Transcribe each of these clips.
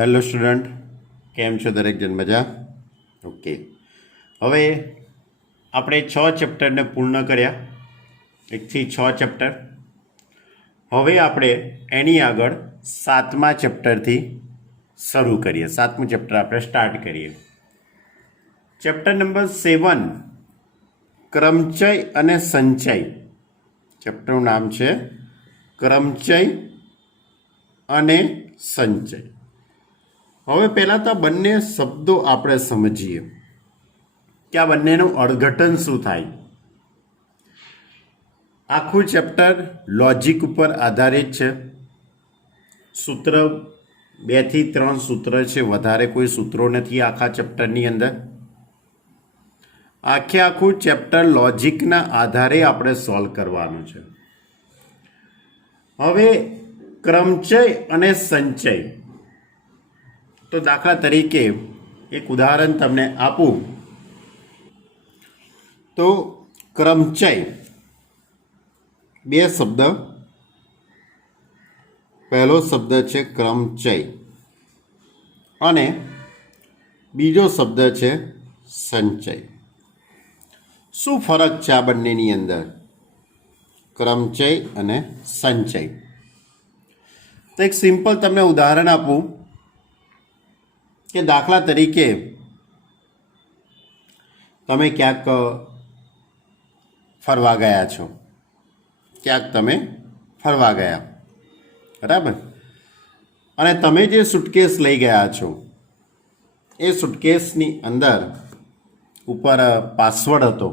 Hello student, કેમ છો દરેક જણ? મજા? ઓકે. હવે આપણે 6 ચેપ્ટરને પૂર્ણ કર્યા, 1થી 6 ચેપ્ટર. હવે આપણે એની આગળ 7મા ચેપ્ટરથી શરૂ કરીએ. 7મું ચેપ્ટર આપણે સ્ટાર્ટ કરીએ. ચેપ્ટર નંબર 7, ક્રમચય અને સંચય. ચેપ્ટરનું નામ છે ક્રમચય અને સંચય. હવે પહેલાં તો બંને શબ્દો આપણે સમજીએ કે આ બંનેનું અર્થઘટન શું થાય. આખું ચેપ્ટર લોજિક ઉપર આધારિત છે. સૂત્ર 2 થી 3 સૂત્ર છે, વધારે કોઈ સૂત્રો નથી આખા ચેપ્ટરની અંદર. આખું ચેપ્ટર લોજિકના આધારે આપણે સોલ્વ કરવાનું છે. હવે ક્રમચય અને સંચય, તો દાખલા તરીકે એક ઉદાહરણ તમને આપું તો ક્રમચય, 2 શબ્દ. પહેલો શબ્દ છે ક્રમચય અને બીજો શબ્દ છે સંચય. શું ફરક છે આ બંનેની અંદર, ક્રમચય અને સંચય? તો એક સિમ્પલ તમને ઉદાહરણ આપું કે દાખલા તરીકે તમે ક્યાંક ફરવા ગયા છો, બરાબર? અને તમે જે સુટકેસ લઈ ગયા છો એ સુટકેસની અંદર ઉપર પાસવર્ડ હતો,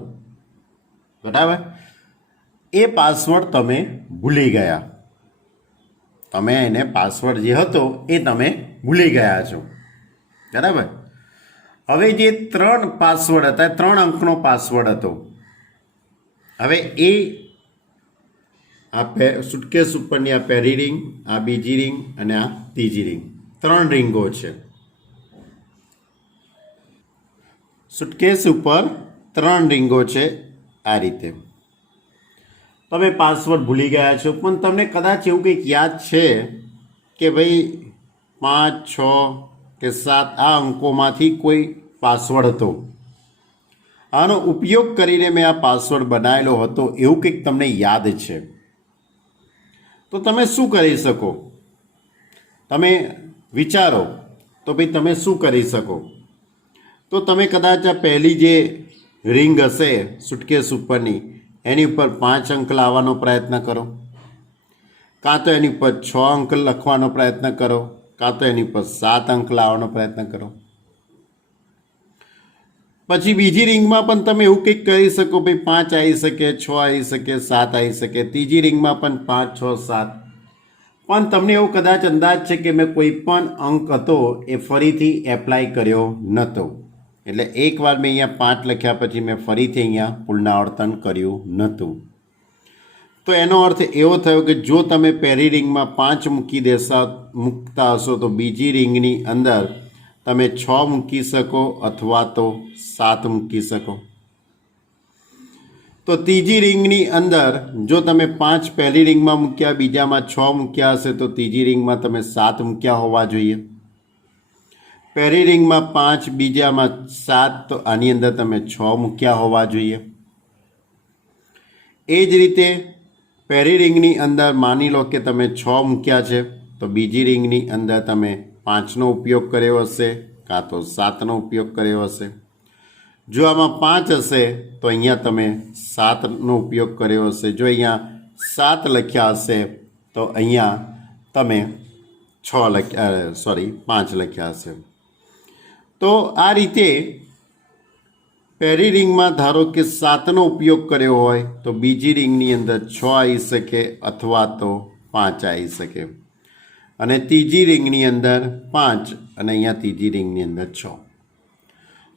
બરાબર? એ પાસવર્ડ તમે ભૂલી ગયા. તમે એને પાસવર્ડ જે હતો એ તમે ભૂલી ગયા છો, બરાબર? હવે જે 3 પાસવર્ડ હતા, 3 અંકનો પાસવર્ડ હતો. હવે એ આ સુટકેસ ઉપરની આ પહેલી રિંગ, આ બીજી રિંગ અને આ ત્રીજી રિંગ, 3 રિંગો છે. સુટકેસ ઉપર 3 રિંગો છે. આ રીતે તમે પાસવર્ડ ભૂલી ગયા છો, પણ તમને કદાચ એવું કંઈક યાદ છે કે ભાઈ 5, 6 કે 7 આ અંકોમાંથી કોઈ પાસવર્ડ હતો, આનો ઉપયોગ કરીને મેં આ પાસવર્ડ બનાવેલો હતો, એવું કંઈક તમને યાદ છે. તો તમે શું કરી શકો? તમે વિચારો તો ભાઈ તમે શું કરી શકો? તો તમે કદાચ આ પહેલી જે રિંગ હશે સુટકેસ ઉપરની, એની ઉપર 5 અંક લાવવાનો પ્રયત્ન કરો, કાં તો એની ઉપર 6 અંક લખવાનો પ્રયત્ન કરો, કાં તો એની ઉપર 7 અંક લાવવાનો પ્રયત્ન કરો. પછી બીજી રિંગમાં પણ તમે એવું કંઈક કરી શકો, ભાઈ 5 આવી શકે, 6 આવી શકે, 7 આવી શકે. ત્રીજી રિંગમાં પણ 5, 6, 7. પણ તમને એવો કદાચ અંદાજ છે કે મેં કોઈ પણ અંક હતો એ ફરીથી એપ્લાય કર્યો નહોતો. એટલે એકવાર મેં અહીંયા 5 લખ્યા પછી મેં ફરીથી અહીંયા પુનરાવર્તન કર્યું નહોતું. તો એનો અર્થ એવો થયો કે જો તમે પહેલી રિંગમાં 5 મૂકતા હશો તો બીજી રિંગની અંદર તમે 6 મૂકી શકો અથવા તો 7 મૂકી શકો. તો ત્રીજી રિંગની અંદર જો તમે 5 પહેલી રિંગમાં મૂક્યા, બીજામાં 6 મૂક્યા હશે તો ત્રીજી રિંગમાં તમે 7 મૂક્યા હોવા જોઈએ. પહેલી રિંગમાં 5, બીજામાં 7, તો આની અંદર તમે 6 મૂક્યા હોવા જોઈએ. એ જ રીતે પહેલી રિંગની અંદર માની લો કે તમે 6 મૂક્યા છે, તો બીજી રિંગની અંદર તમે 5નો ઉપયોગ કર્યો હશે કાં તો 7નો ઉપયોગ કર્યો હશે. જો આમાં 5 હશે તો અહીંયા તમે 7નો ઉપયોગ કર્યો હશે. જો અહીંયા 7 લખ્યા હશે તો અહીંયા તમે 5 લખ્યા હશે. તો આ રીતે પહેલી રિંગમાં ધારો કે 7નો ઉપયોગ કર્યો હોય તો બીજી રિંગની અંદર 6 આવી શકે અથવા તો 5 આવી શકે. અને ત્રીજી રિંગની અંદર 5 અને અહીંયા ત્રીજી રિંગની અંદર 6.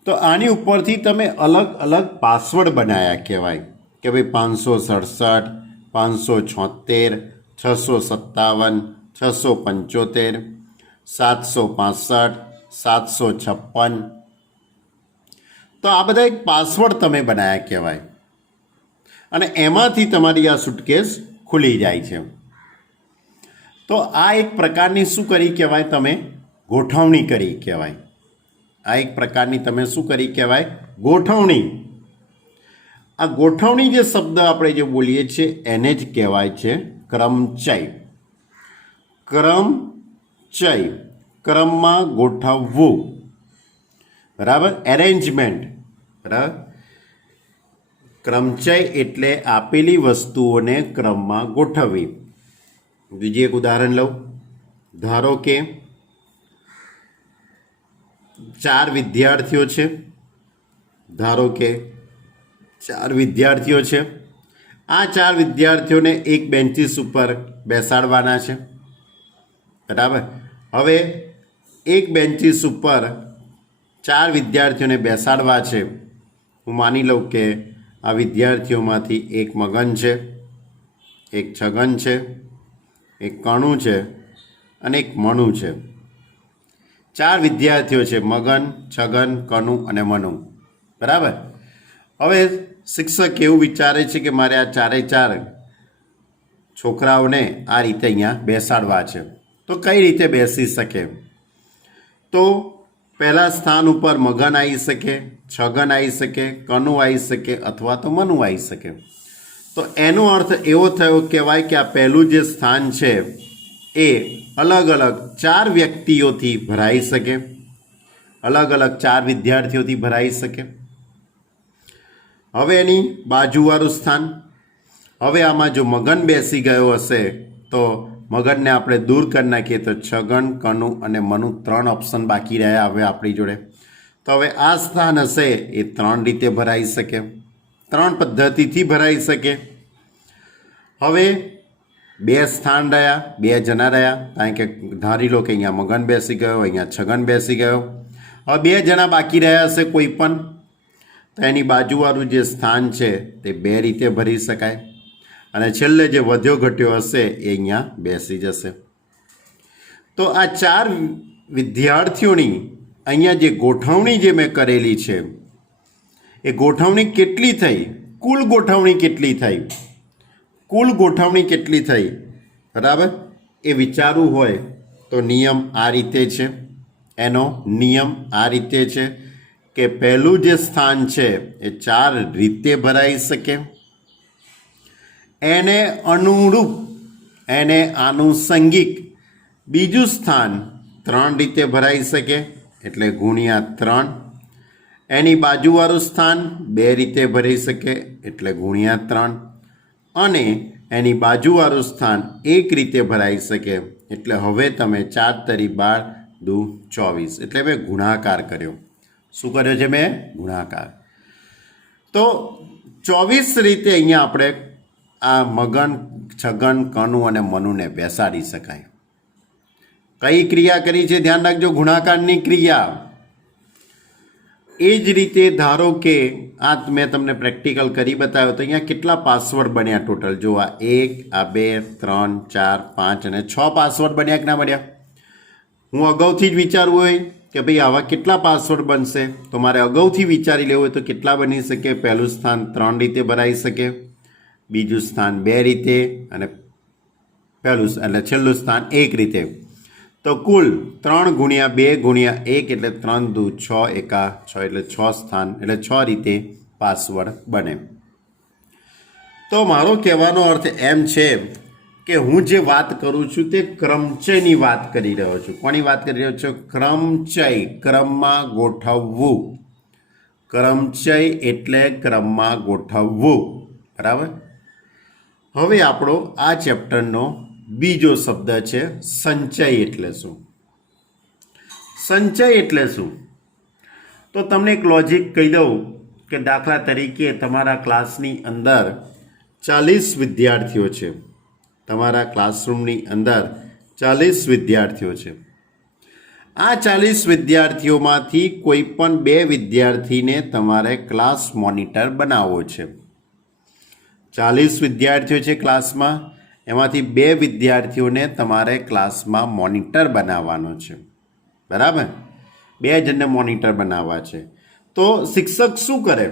તો આની ઉપરથી તમે અલગ અલગ પાસવર્ડ બનાવ્યા કહેવાય કે ભાઈ 567, 576, 657, 675, 765, 756. તો આ બધા એક પાસવર્ડ તમે બનાવ્યા કહેવાય અને એમાંથી તમારી આ સુટકેસ ખુલી જાય છે. તો આ એક પ્રકારની શું કરી કહેવાય, તમે ગોઠવણી કરી કહેવાય. આ એક પ્રકારની તમે શું કરી કહેવાય? ગોઠવણી. આ ગોઠવણી જે શબ્દ આપણે જે બોલીએ છીએ એને જ કહેવાય છે ક્રમચય. ક્રમચય, ક્રમમાં ગોઠવવું, બરાબર, એરેન્જમેન્ટ, બરાબર. ક્રમચય એટલે આપેલી વસ્તુઓને ક્રમમાં ગોઠવવી. બીજું એક ઉદાહરણ લઉં. ધારો કે 4 વિદ્યાર્થીઓ છે. ધારો કે 4 વિદ્યાર્થીઓ છે. આ 4 વિદ્યાર્થીઓને એક બેન્ચીસ ઉપર બેસાડવાના છે, બરાબર. હવે એક બેન્ચીસ ઉપર 4 વિદ્યાર્થીઓને બેસાડવા છે. હું માની લઉં કે આ વિદ્યાર્થીઓમાંથી એક મગન છે, એક છગન છે, એક કણું છે અને એક મનુ છે. 4 વિદ્યાર્થીઓ છે, મગન, છગન, કનુ અને મનુ, બરાબર. હવે શિક્ષક એવું વિચારે છે કે મારે આ 4 છોકરાઓને આ રીતે અહીંયા બેસાડવા છે. તો કઈ રીતે બેસી શકે? તો પહેલા સ્થાન ઉપર મગન આવી શકે, છગન આવી શકે, કનુ આવી શકે અથવા તો મનુ આવી શકે. તો એનો અર્થ એવો થયો કહેવાય કે આ પહેલું જે સ્થાન છે એ અલગ અલગ 4 વ્યક્તિઓથી ભરાઈ શકે, અલગ અલગ 4 વિદ્યાર્થીઓથી ભરાઈ શકે. હવે એની બાજુવાળું સ્થાન, હવે આમાં જો મગન બેસી ગયો હશે તો મગનને આપણે દૂર કરી નાખીએ તો છગન, કનુ અને મનુ 3 ઓપ્શન બાકી રહ્યા હવે આપણી જોડે. તો હવે આ સ્થાન હશે એ 3 રીતે ભરાઈ શકે, 3 પદ્ધતિથી ભરાઈ શકે. હવે 2 સ્થાન રહ્યા, 2 જણા રહ્યા, કારણ કે ધારી લો કે અહીંયા મગન બેસી ગયો, અહીંયા છગન બેસી ગયો. હવે 2 જણા બાકી રહ્યા હશે કોઈ પણ, તો એની બાજુવાળું જે સ્થાન છે તે 2 રીતે ભરી શકાય અને છેલ્લે જે વધ્યો ઘટ્યો હશે એ અહીંયા બેસી જશે. તો આ 4 વિદ્યાર્થીઓની અહીંયા જે ગોઠવણી જે મેં કરેલી છે એ ગોઠવણી કેટલી થઈ? કુલ ગોઠવણી કેટલી થઈ? કુલ ગોઠવણી કેટલી થઈ, બરાબર, એ વિચારવું હોય તો નિયમ આ રીતે છે. એનો નિયમ આ રીતે છે કે પહેલું જે સ્થાન છે એ 4 રીતે ભરાઈ શકે, એને અનુરૂપ, એને આનુષંગિક બીજું સ્થાન 3 રીતે ભરાઈ શકે એટલે ગુણ્યા 3, એની બાજુવાળું સ્થાન 2 રીતે ભરી શકે એટલે ગુણ્યા 3 અને એની બાજુવાળું સ્થાન 1 રીતે ભરાઈ શકે એટલે હવે તમે 4 તરી 12 દુ 24 એટલે મેં ગુણાકાર કર્યો. શું કર્યો છે મેં? ગુણાકાર. તો 24 રીતે અહીંયા આપણે આ મગન, છગન, કનુ અને મનુને બેસાડી શકાય. કઈ ક્રિયા કરી છે? ધ્યાન રાખજો, ગુણાકારની ક્રિયા. એ જ રીતે ધારો કે આ મેં તમને પ્રેક્ટિકલ કરી બતાવ્યો તો અહીંયા કેટલા પાસવર્ડ બન્યા ટોટલ? જો આ 1, આ 2, 3, 4, 5 અને 6 પાસવર્ડ બન્યા કે ના બન્યા? હું અગાઉથી જ વિચારવું હોય કે ભાઈ આવા કેટલા પાસવર્ડ બનશે તો મારે અગાઉથી વિચારી લેવું હોય તો કેટલા બની શકે? પહેલું સ્થાન 3 રીતે ભરાઈ શકે, બીજું સ્થાન 2 રીતે અને પહેલું એટલે છેલ્લું સ્થાન 1 રીતે. તો કુલ 3 ગુણ્યા 2 ગુણ્યા 1 એટલે 3 દુ 6 એકા 6 એટલે 6 સ્થાન એટલે 6 રીતે પાસવર્ડ બને. તો મારો કહેવાનો અર્થ એમ છે કે હું જે વાત કરું છું તે ક્રમચયની વાત કરી રહ્યો છું. કોની વાત કરી રહ્યો છું? ક્રમચય, ક્રમમાં ગોઠવવું. ક્રમચય એટલે ક્રમમાં ગોઠવવું, બરાબર. હવે આપણો આ ચેપ્ટરનો બીજો શબ્દ છે સંચય. એટલે શું? સંચય એટલે શું? તો તમને એક લોજિક કહી દઉં કે દાખલા તરીકે તમારા ક્લાસની અંદર 40 વિદ્યાર્થીઓ છે. તમારા ક્લાસરૂમની અંદર 40 વિદ્યાર્થીઓ છે. આ 40 વિદ્યાર્થીઓમાંથી કોઈ પણ 2 વિદ્યાર્થીને તમારે ક્લાસ મોનિટર બનાવવો છે. 40 વિદ્યાર્થીઓ છે ક્લાસમાં, એમાંથી 2 વિદ્યાર્થીઓને તમારે ક્લાસમાં મોનિટર બનાવવાનો છે, બરાબર. 2 જણને મોનિટર બનાવવા છે. તો શિક્ષક શું કરે?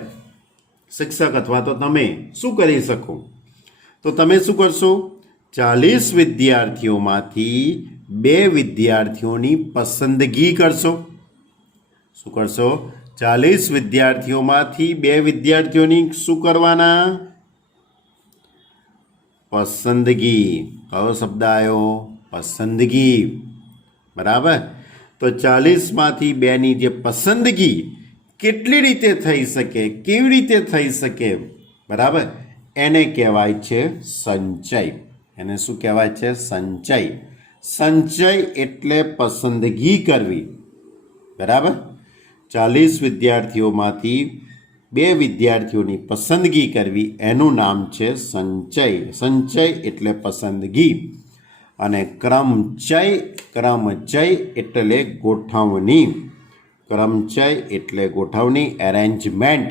શિક્ષક અથવા તો તમે શું કરી શકો? તો તમે શું કરશો? 40 વિદ્યાર્થીઓમાંથી બે વિદ્યાર્થીઓની પસંદગી કરશો. શું કરશો? 40 વિદ્યાર્થીઓમાંથી બે વિદ્યાર્થીઓની શું કરવાના? પસંદગી. કયો શબ્દ આવ્યો? પસંદગી. બરાબર. તો 40માંથી બેની જે પસંદગી કેટલી રીતે થઈ શકે, કેવી રીતે થઈ શકે, બરાબર, એને કહેવાય છે સંચય. એને શું કહેવાય છે? સંચય. સંચય એટલે પસંદગી કરવી. બરાબર. 40 વિદ્યાર્થીઓમાંથી બે વિદ્યાર્થીઓની પસંદગી કરવી એનું નામ છે સંચય. સંચય એટલે પસંદગી. અને ક્રમચય, ક્રમચય એટલે ગોઠવણી. ક્રમચય એટલે ગોઠવણી, એરેન્જમેન્ટ.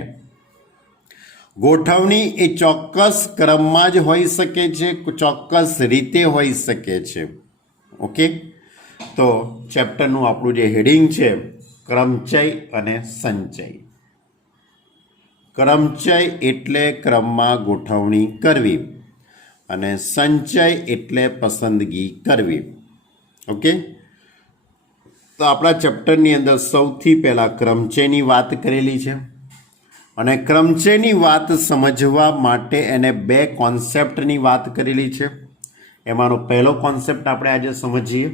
ગોઠવણી એ ચોક્કસ ક્રમમાં જ હોઈ શકે છે, ચોક્કસ રીતે હોઈ શકે છે. ઓકે. તો ચેપ્ટરનું આપણું જે હેડિંગ છે ક્રમચય અને સંચય. ક્રમચય એટલે ક્રમમાં ગોઠવણી કરવી અને સંચય એટલે પસંદગી કરવી. ઓકે. તો આપણા ચેપ્ટરની અંદર સૌથી પહેલાં ક્રમચયની વાત કરેલી છે અને ક્રમચયની વાત સમજવા માટે એને બે કોન્સેપ્ટની વાત કરેલી છે. એમાંનો પહેલો કોન્સેપ્ટ આપણે આજે સમજીએ.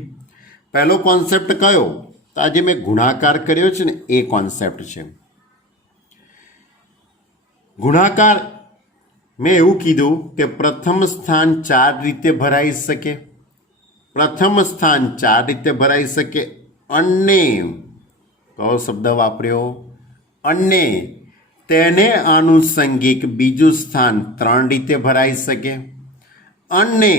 પહેલો કોન્સેપ્ટ કયો? તો આજે મેં ગુણાકાર કર્યો છે ને એ કોન્સેપ્ટ છે. ગુણાકાર મેં એવું કીધું કે પ્રથમ સ્થાન 4 રીતે ભરાઈ શકે. પ્રથમ સ્થાન 4 રીતે ભરાઈ શકે અને કયો શબ્દ વાપર્યો? અને તેને આનુષંગિક બીજું સ્થાન 3 રીતે ભરાઈ શકે અને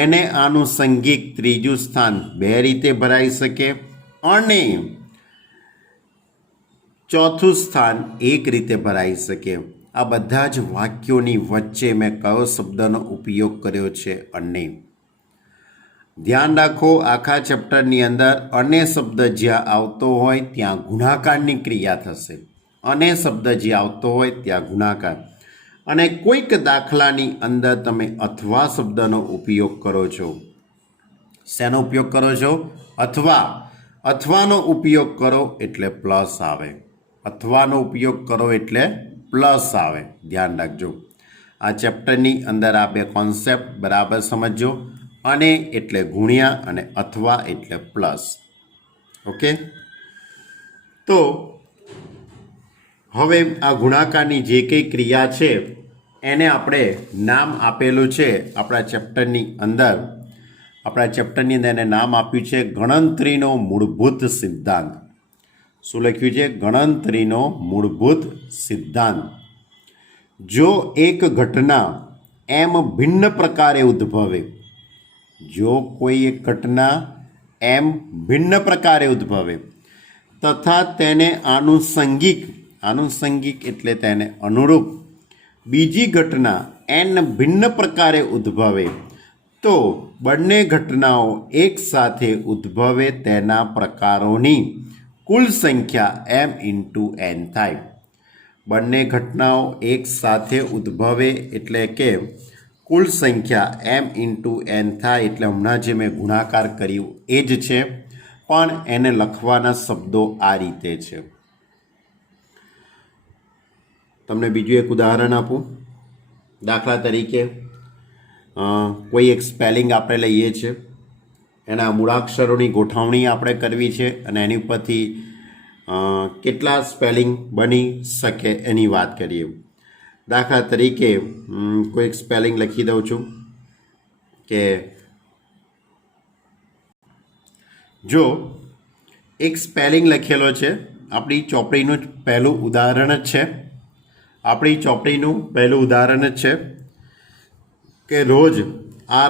એને આનુષંગિક ત્રીજું સ્થાન 2 રીતે ભરાઈ શકે અને ચોથું સ્થાન 1 રીતે ભરાઈ શકે. આ બધા જ વાક્યોની વચ્ચે મેં કયો શબ્દનો ઉપયોગ કર્યો છે? અને. ધ્યાન રાખો, આખા ચેપ્ટરની અંદર અને શબ્દ જ્યાં આવતો હોય ત્યાં ગુણાકારની ક્રિયા થશે. અને શબ્દ જ્યાં આવતો હોય ત્યાં ગુણાકાર. અને કોઈક દાખલાની અંદર તમે અથવા શબ્દનો ઉપયોગ કરો છો. શેનો ઉપયોગ કરો છો? અથવા. અથવાનો ઉપયોગ કરો એટલે પ્લસ આવે. અથવાનો ઉપયોગ કરો એટલે પ્લસ આવે. ધ્યાન રાખજો. આ ચેપ્ટરની અંદર આ બે કોન્સેપ્ટ બરાબર સમજો. અને એટલે ગુણ્યા અને અથવા એટલે પ્લસ. ઓકે. તો હવે આ ગુણાકારની જે કંઈ ક્રિયા છે એને આપણે નામ આપેલું છે આપણા ચેપ્ટરની અંદર. આપણા ચેપ્ટરની અંદર એને નામ આપ્યું છે ગણતરીનો મૂળભૂત સિદ્ધાંત. શું લખ્યું છે? ગણતરીનો મૂળભૂત સિદ્ધાંત. જો એક ઘટના એમ ભિન્ન પ્રકારે ઉદ્ભવે, જો કોઈ એક ઘટના એમ ભિન્ન પ્રકારે ઉદ્ભવે તથા તેને આનુષંગિક, આનુષંગિક એટલે તેને અનુરૂપ બીજી ઘટના એન ભિન્ન પ્રકારે ઉદ્ભવે તો બંને ઘટનાઓ એક સાથે ઉદ્ભવે તેના પ્રકારોની કુલ સંખ્યા એમ ઇન્ટુ એન થાય. બંને ઘટનાઓ એક સાથે ઉદ્ભવે એટલે કે કુલ સંખ્યા એમ ઇન્ટુ એન થાય. એટલે હમણાં જે મેં ગુણાકાર કર્યું એ જ છે, પણ એને લખવાના શબ્દો આ રીતે છે. તમને બીજું એક ઉદાહરણ આપું. દાખલા તરીકે કોઈ એક સ્પેલિંગ આપણે લઈએ છીએ, એના મૂળાક્ષરોની ગોઠવણી આપણે કરવી છે અને એની ઉપરથી કેટલા સ્પેલિંગ બની શકે એની વાત કરીએ. દાખલા તરીકે કોઈ સ્પેલિંગ લખી દઉં છું કે જો એક સ્પેલિંગ લખેલો છે, આપણી ચોપડીનું પહેલું ઉદાહરણ જ છે. આપણી ચોપડીનું પહેલું ઉદાહરણ જ છે કે રોજ,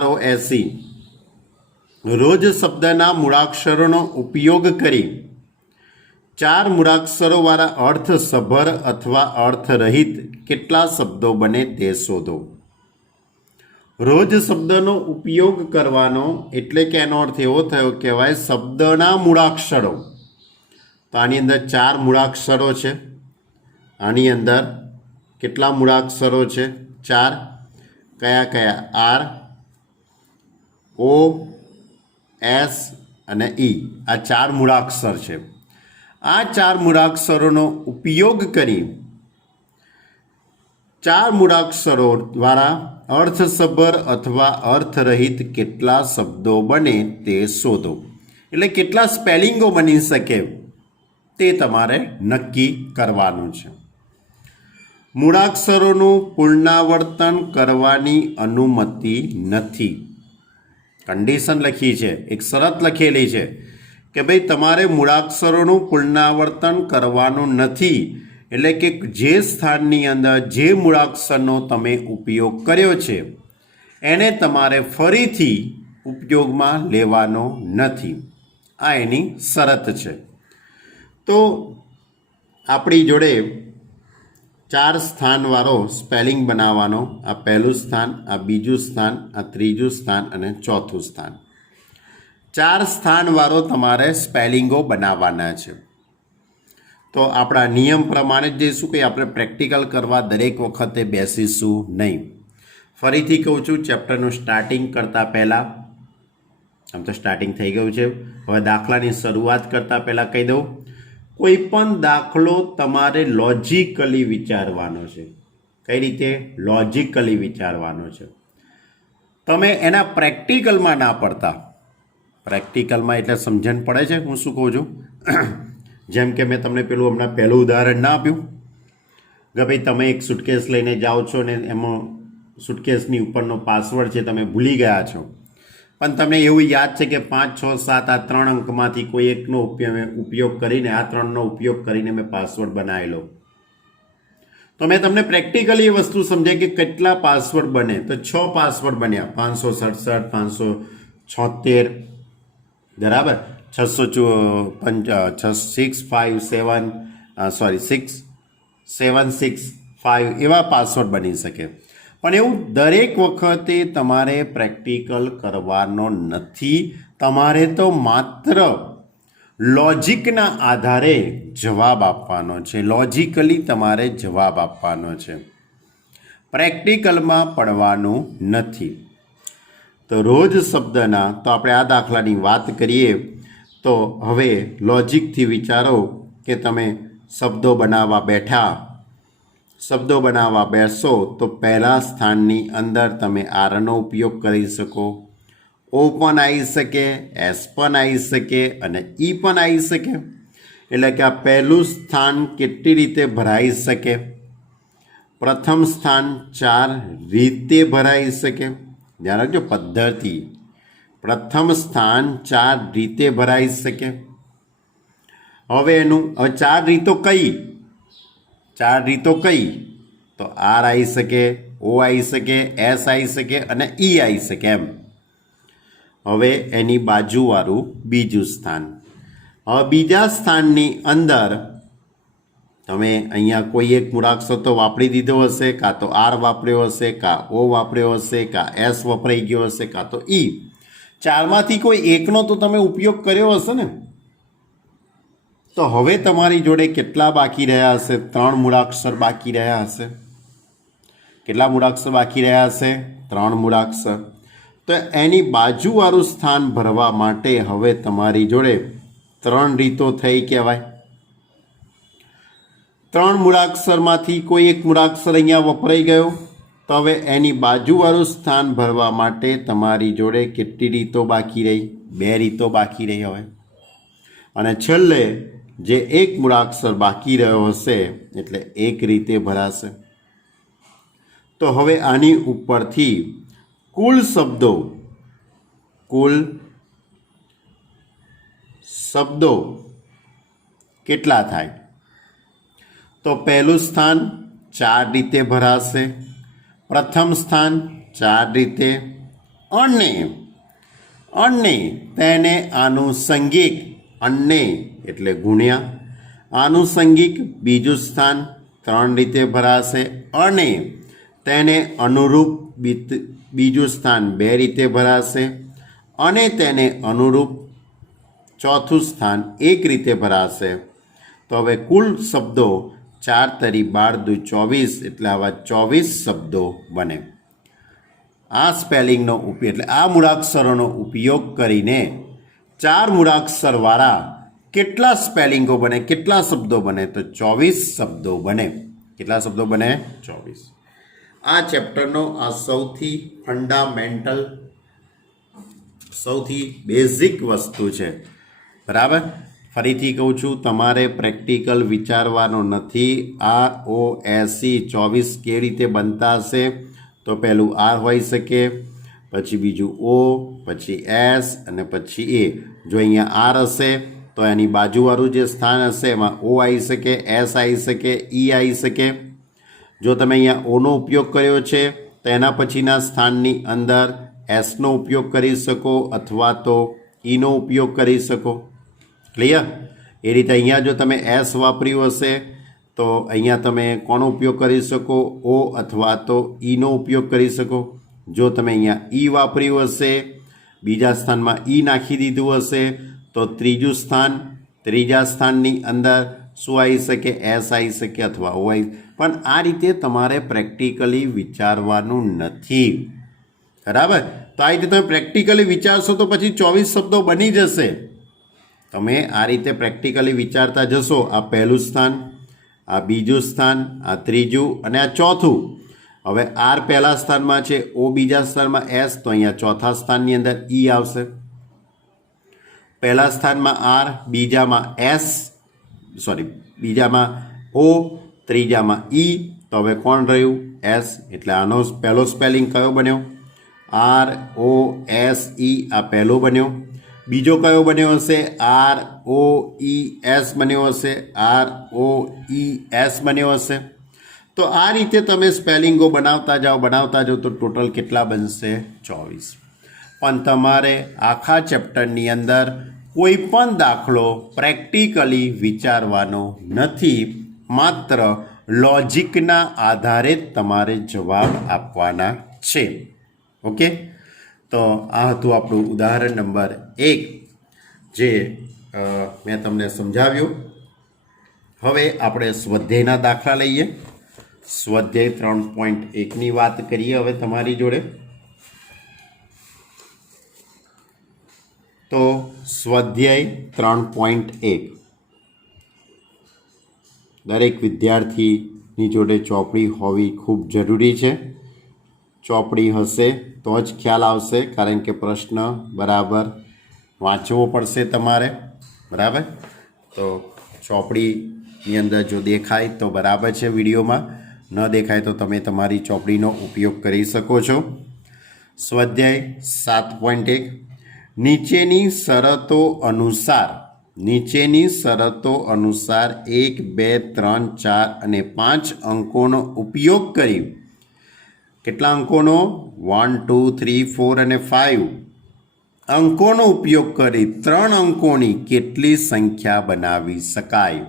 ROSE, રોજ શબ્દના મૂળાક્ષરોનો ઉપયોગ કરી 4 મૂળાક્ષરોવાળા અર્થસભર અથવા અર્થરહિત કેટલા શબ્દો બને તે શોધો. રોજ શબ્દનો ઉપયોગ કરવાનો એટલે કે એનો અર્થ એવો થયો કહેવાય શબ્દના મૂળાક્ષરો. તો આની અંદર 4 મૂળાક્ષરો છે. આની અંદર કેટલા મૂળાક્ષરો છે? 4. કયા કયા? R, O, એસ અને ઈ આ 4 મૂળાક્ષર છે. આ 4 મૂળાક્ષરોનો ઉપયોગ કરી 4 મૂળાક્ષરો દ્વારા અર્થસભર અથવા અર્થરહિત કેટલા શબ્દો બને તે શોધો. એટલે કેટલા સ્પેલિંગો બની શકે તે તમારે નક્કી કરવાનું છે. મૂળાક્ષરોનું પુનરાવર્તન કરવાની અનુમતિ નથી. કન્ડિશન લખી છે, એક શરત લખેલી છે કે ભાઈ તમારે મૂળાક્ષરોનું પુનરાવર્તન કરવાનું નથી. એટલે કે જે સ્થાનની અંદર જે મૂળાક્ષરનો તમે ઉપયોગ કર્યો છે એને તમારે ફરીથી ઉપયોગમાં લેવાનો નથી. આ એની શરત છે. તો આપણી જોડે 4 સ્થાનવાળો સ્પેલિંગ બનાવવાનો. આ પહેલું સ્થાન, આ બીજું સ્થાન, આ ત્રીજું સ્થાન અને ચોથું સ્થાન. 4 સ્થાનવાળો તમારે સ્પેલિંગો બનાવવાના છે. તો આપણા નિયમ પ્રમાણે જ જઈશું કે આપણે પ્રેક્ટિકલ કરવા દરેક વખતે બેસીશું નહીં. ફરીથી કહું છું, ચેપ્ટરનું સ્ટાર્ટિંગ કરતાં પહેલાં, આમ તો સ્ટાર્ટિંગ થઈ ગયું છે, હવે દાખલાની શરૂઆત કરતાં પહેલાં કહી દઉં, કોઈ પણ દાખલો તમારે લોજિકલી વિચારવાનો છે. કઈ રીતે? લોજિકલી વિચારવાનો છે. તમે એના પ્રેક્ટિકલમાં ના પડતા. પ્રેક્ટિકલમાં એટલે સમજણ પડે છે હું શું કહું છું? જેમ કે મેં તમને હમણાં પહેલું ઉદાહરણ ના આપ્યું કે ભાઈ તમે એક સુટકેસ લઈને જાઓ છો ને એમાં સુટકેસની ઉપરનો પાસવર્ડ છે તમે ભૂલી ગયા છો, પણ તમને એવું યાદ છે કે 5, 6, 7 આ 3 અંકમાંથી કોઈ એકનો ઉપયોગ કરીને, આ 3નો ઉપયોગ કરીને મેં પાસવર્ડ બનાવેલો. તો મેં તમને પ્રેક્ટિકલી એ વસ્તુ સમજાય કે કેટલા પાસવર્ડ બને. તો 6 પાસવર્ડ બન્યા, 567, 576, બરાબર, 6765 એવા પાસવર્ડ બની શકે. પણ એવું દરેક વખતે તમારે પ્રેક્ટિકલ કરવાનો નથી. તમારે તો માત્ર લોજિકના આધારે જવાબ આપવાનો છે. લોજિકલી તમારે જવાબ આપવાનો છે, પ્રેક્ટિકલમાં પડવાનું નથી. તો રોજ શબ્દના, તો આપણે આ દાખલાની વાત કરીએ તો હવે લોજિકથી વિચારો કે તમે શબ્દો બનાવવા બેસો તો પહેલા સ્થાનની અંદર તમે આરનો ઉપયોગ કરી શકો. ઓ પણ આવી શકે, એસ પણ આવી શકે અને ઈ પણ આવી શકે. એટલે કે આ પહેલું સ્થાન કેટલી રીતે ભરાઈ શકે? પ્રથમ સ્થાન 4 રીતે ભરાઈ શકે. ધ્યાન રાખજો પદ્ધતિ. પ્રથમ સ્થાન 4 રીતે ભરાઈ શકે. હવે 4 રીતો કઈ? 4 રીતો કઈ? તો આર આવી શકે, ઓ આવી શકે, એસ આવી શકે અને ઈ આવી શકે એમ. હવે એની બાજુવાળું બીજું સ્થાન. હવે બીજા સ્થાનની અંદર તમે અહીંયા કોઈ એક મૂળાક્ષર તો વાપરી દીધો હશે, કાં તો આર વાપર્યો હશે, કાં ઓ વાપર્યો હશે, કાં એસ વપરાઈ ગયો હશે, કાં તો ઈ. 4માંથી કોઈ એકનો તો તમે ઉપયોગ કર્યો હશે ને. તો હવે તમારી જોડે કેટલા બાકી રહ્યા હશે? 3 મૂળાક્ષર બાકી રહ્યા હશે. કેટલા મૂળાક્ષર બાકી રહ્યા હશે? 3 મૂળાક્ષર. તો એની બાજુવાળું સ્થાન ભરવા માટે હવે તમારી જોડે 3 રીતો થઈ કહેવાય. 3 મૂળાક્ષરમાંથી કોઈ એક મૂળાક્ષર અહીંયા વપરાઈ ગયો. તો હવે એની બાજુવાળું સ્થાન ભરવા માટે તમારી જોડે કેટલી રીતો બાકી રહી? 2 રીતો બાકી રહી હવે. અને છેલ્લે જે એક મૂળાક્ષર બાકી રહ્યો હશે એટલે 1 રીતે ભરાશે. તો હવે આની ઉપરથી કુલ શબ્દો કેટલા થાય? તો પહેલું સ્થાન 4 રીતે ભરાશે, પ્રથમ સ્થાન 4 રીતે, અને તેને આનુષંગિક, અન્ને એટલે ગુણ્યા, આનુષંગિક બીજું સ્થાન 3 રીતે ભરાશે અને તેને અનુરૂપ બીજું સ્થાન 2 રીતે ભરાશે અને તેને અનુરૂપ ચોથું સ્થાન 1 રીતે ભરાશે. તો હવે કુલ શબ્દો 4 તરી 12 દુ 24 એટલે આવા 24 શબ્દો બને. આ સ્પેલિંગનો ઉપયોગ એટલે આ મૂળાક્ષરોનો ઉપયોગ કરીને 4 મૂળાક્ષરવાળા કેટલા સ્પેલિંગો બને, કેટલા શબ્દો બને? તો 24 શબ્દો બને. કેટલા શબ્દો બને? 24. આ ચેપ્ટરનો આ સૌથી ફંડામેન્ટલ, સૌથી બેઝિક વસ્તુ છે. બરાબર. ફરીથી કહું છું, તમારે પ્રેક્ટિકલ વિચારવાનો નથી. ROSE 24 કેવી રીતે બનતા હશે? તો પહેલું R હોઈ શકે, પછી બીજું O, પછી S અને પછી A. જો અહીંયા R હશે તો એની બાજુવાળું જે સ્થાન હશે એમાં O આવી શકે, S આવી શકે, E આવી શકે. જો તમે અહીંયા ઓનો ઉપયોગ કર્યો છે તો એના પછીના સ્થાનની અંદર એસનો ઉપયોગ કરી શકો અથવા તો ઈનો ઉપયોગ કરી શકો. ક્લિયર? એ રીતે અહીંયા જો તમે એસ વાપર્યું હશે તો અહીંયા તમે કોનો ઉપયોગ કરી શકો? ઓ અથવા તો ઈનો ઉપયોગ કરી શકો. જો તમે અહીંયા ઈ વાપર્યું હશે, બીજા સ્થાનમાં ઈ નાખી દીધું હશે તો ત્રીજા સ્થાનની અંદર શું આવી શકે? એસ આવી શકે અથવા ઓ આવી. પણ આ રીતે તમારે પ્રેક્ટિકલી વિચારવાનું નથી. બરાબર. તો આ રીતે તમે પ્રેક્ટિકલી વિચારશો તો પછી 24 શબ્દો બની જશે. તમે આ રીતે પ્રેક્ટિકલી વિચારતા જશો. આ પહેલું સ્થાન, આ બીજું સ્થાન, આ ત્રીજું અને આ ચોથું. હવે આર પહેલા સ્થાનમાં છે, ઓ બીજા સ્થાનમાં, એસ તો અહીંયા ચોથા સ્થાનની અંદર ઈ આવશે. પહેલા સ્થાનમાં આર, બીજામાં ઓ, ત્રીજામાં ઈ. તો હવે કોણ રહ્યું? એસ. એટલે આનો પહેલો સ્પેલિંગ કયો બન્યો? ROSE. આ પહેલો બન્યો. બીજો કયો બન્યો હશે? ROES બન્યો હશે. ROES બન્યો હશે. તો આ રીતે તમે સ્પેલિંગો બનાવતા જાઓ તો ટોટલ કેટલા બનશે? 24. પણ તમારે આખા ચેપ્ટરની અંદર કોઈ પણ દાખલો પ્રેક્ટિકલી વિચારવાનો નથી. માત્ર લોજિકના આધારે જ તમારે જવાબ આપવાના છે. ઓકે. તો આ હતું આપણું ઉદાહરણ નંબર 1 જે મેં તમને સમજાવ્યું. હવે આપણે સ્વાધ્યાયના દાખલા લઈએ. સ્વાધ્યાય 3.1ની વાત કરીએ હવે તમારી જોડે. તો સ્વાધ્યાય 3.1 દરેક વિદ્યાર્થીની જોડે ચોપડી હોવી ખૂબ જરૂરી છે. ચોપડી હશે તો જ ખ્યાલ આવશે, કારણ કે પ્રશ્ન બરાબર વાંચવો પડશે તમારે. બરાબર. તો ચોપડીની અંદર જો દેખાય તો બરાબર છે, વિડીયોમાં ન દેખાય તો તમે તમારી ચોપડીનો ઉપયોગ કરી શકો છો. સ્વાધ્યાય 7.1 નીચેની શરતો અનુસાર 1, 2, 3, 4 અને 5 અંકોનો ઉપયોગ કરી કેટલા અંકોનો? 1, 2, 3, 4 અને 5 અંકોનો ઉપયોગ કરી 3 અંકોની કેટલી સંખ્યા બનાવી શકાય?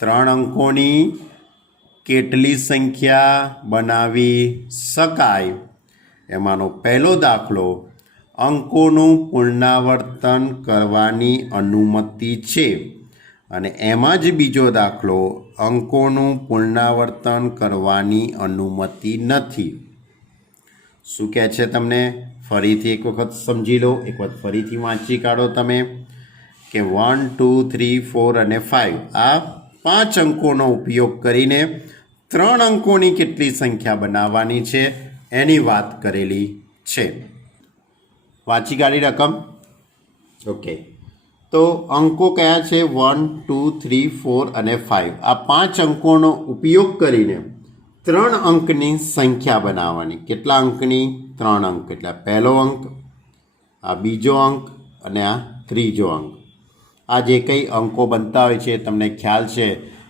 3 અંકોની કેટલી સંખ્યા બનાવી શકાય? એમાંનો પહેલો દાખલો, અંકોનું પુનરાવર્તન કરવાની અનુમતિ છે. અને એમાં જ બીજો દાખલો, અંકોનું પુનરાવર્તન કરવાની અનુમતિ નથી. શું કહે છે તમને? ફરીથી એક વખત સમજી લો, એક વખત ફરીથી વાંચી કાઢો તમે કે 1, 2, 3, 4 અને 5 આ 5 અંકોનો ઉપયોગ કરીને 3 અંકોની કેટલી સંખ્યા બનાવવાની છે એની વાત કરેલી છે. વાંચી કાઢી રકમ? ઓકે. તો અંકો કયા છે? 1, 2, 3, 4 અને 5 આ 5 અંકોનો ઉપયોગ કરીને 3 અંકની સંખ્યા બનાવવાની. કેટલા અંકની? 3 અંક. એટલે પહેલો અંક, આ બીજો અંક અને આ ત્રીજો અંક. આ જે કંઈ અંકો બનતા હોય છે તમને ખ્યાલ છે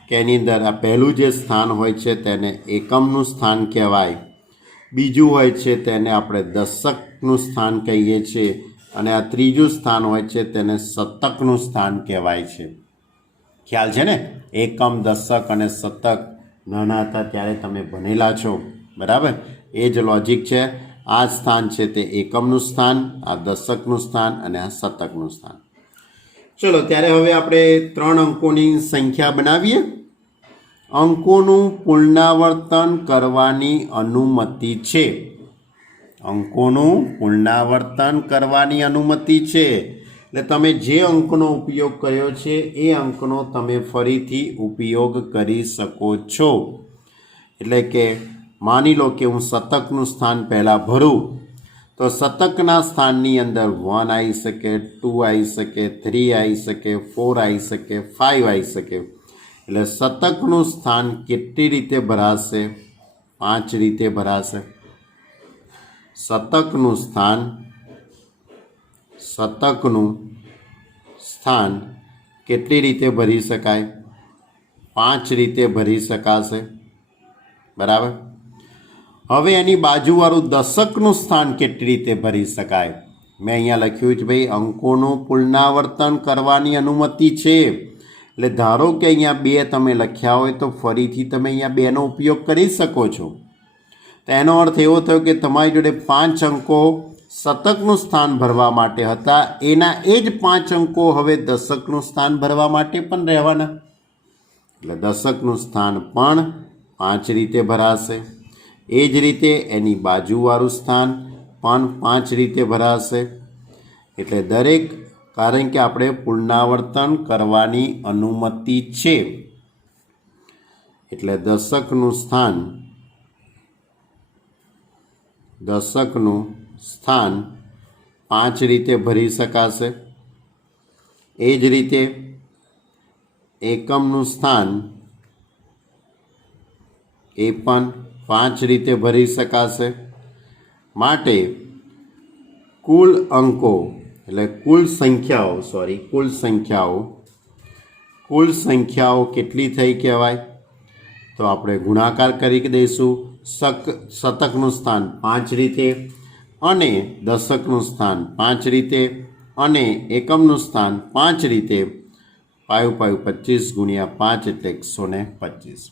કે એની અંદર આ પહેલું જે સ્થાન હોય છે તેને એકમનું સ્થાન કહેવાય, બીજું હોય છે તેને આપણે દશકનું સ્થાન કહીએ છીએ અને આ ત્રીજું સ્થાન હોય છે તેને શતકનું સ્થાન કહેવાય છે. ખ્યાલ છે ને? એકમ, દશક અને શતક નાના હતા ત્યારે તમે ભણેલા છો. બરાબર. એ જ લોજિક છે. આ સ્થાન છે તે એકમનું સ્થાન, આ દશકનું સ્થાન અને આ શતકનું સ્થાન. ચલો ત્યારે હવે આપણે 3 અંકોની સંખ્યા બનાવીએ. અંકોનું પુનરાવર્તન કરવાની અનુમતિ છે. અંકોનું પુનરાવર્તન કરવાની અનુમતિ છે. એટલે તમે જે અંકનો ઉપયોગ કર્યો છે એ અંકનો તમે ફરીથી ઉપયોગ કરી શકો છો. એટલે કે માની લો કે હું શતકનું સ્થાન પહેલાં ભરું તો શતકના સ્થાનની અંદર 1 આવી શકે, 2 આવી શકે, 3 આવી શકે, 4 આવી શકે, 5 આવી શકે. એટલે શતકનું સ્થાન કેટલી રીતે ભરાશે? 5 રીતે ભરાશે. શતકનું સ્થાન કેટલી રીતે ભરી શકાય? 5 રીતે ભરી શકાશે. બરાબર. હવે એની બાજુવાળું દશકનું સ્થાન કેટલી રીતે ભરી શકાય? મેં અહીંયા લખ્યું છે ભાઈ અંકોનું પુનરાવર્તન કરવાની અનુમતિ છે. એટલે ધારો કે અહીંયા 2 તમે લખ્યા હોય તો ફરીથી તમે અહીંયા 2નો ઉપયોગ કરી શકો છો. તો એનો અર્થ એવો થયો કે તમારી જોડે 5 અંકો શતકનું સ્થાન ભરવા માટે હતા, એના એ જ 5 અંકો હવે દશકનું સ્થાન ભરવા માટે પણ રહેવાના. એટલે દશકનું સ્થાન પણ 5 રીતે ભરાશે. એ જ રીતે એની બાજુવાળું સ્થાન પણ 5 રીતે ભરાશે. એટલે દરેક, કારણ કે આપણે પુનરાવર્તન કરવાની અનુમતિ છે એટલે દશકનું સ્થાન 5 રીતે ભરી શકાશે. એ જ રીતે એકમનું સ્થાન એ પણ 5 રીતે ભરી શકાશે. માટે કુલ અંકો એટલે કુલ સંખ્યાઓ કેટલી થઈ કહેવાય? તો આપણે ગુણાકાર કરી દઈશું. શતકનું સ્થાન 5 રીતે અને દશકનું સ્થાન 5 રીતે અને એકમનું સ્થાન 5 રીતે. 5 25 ગુણ્યા 5 એટલે 125.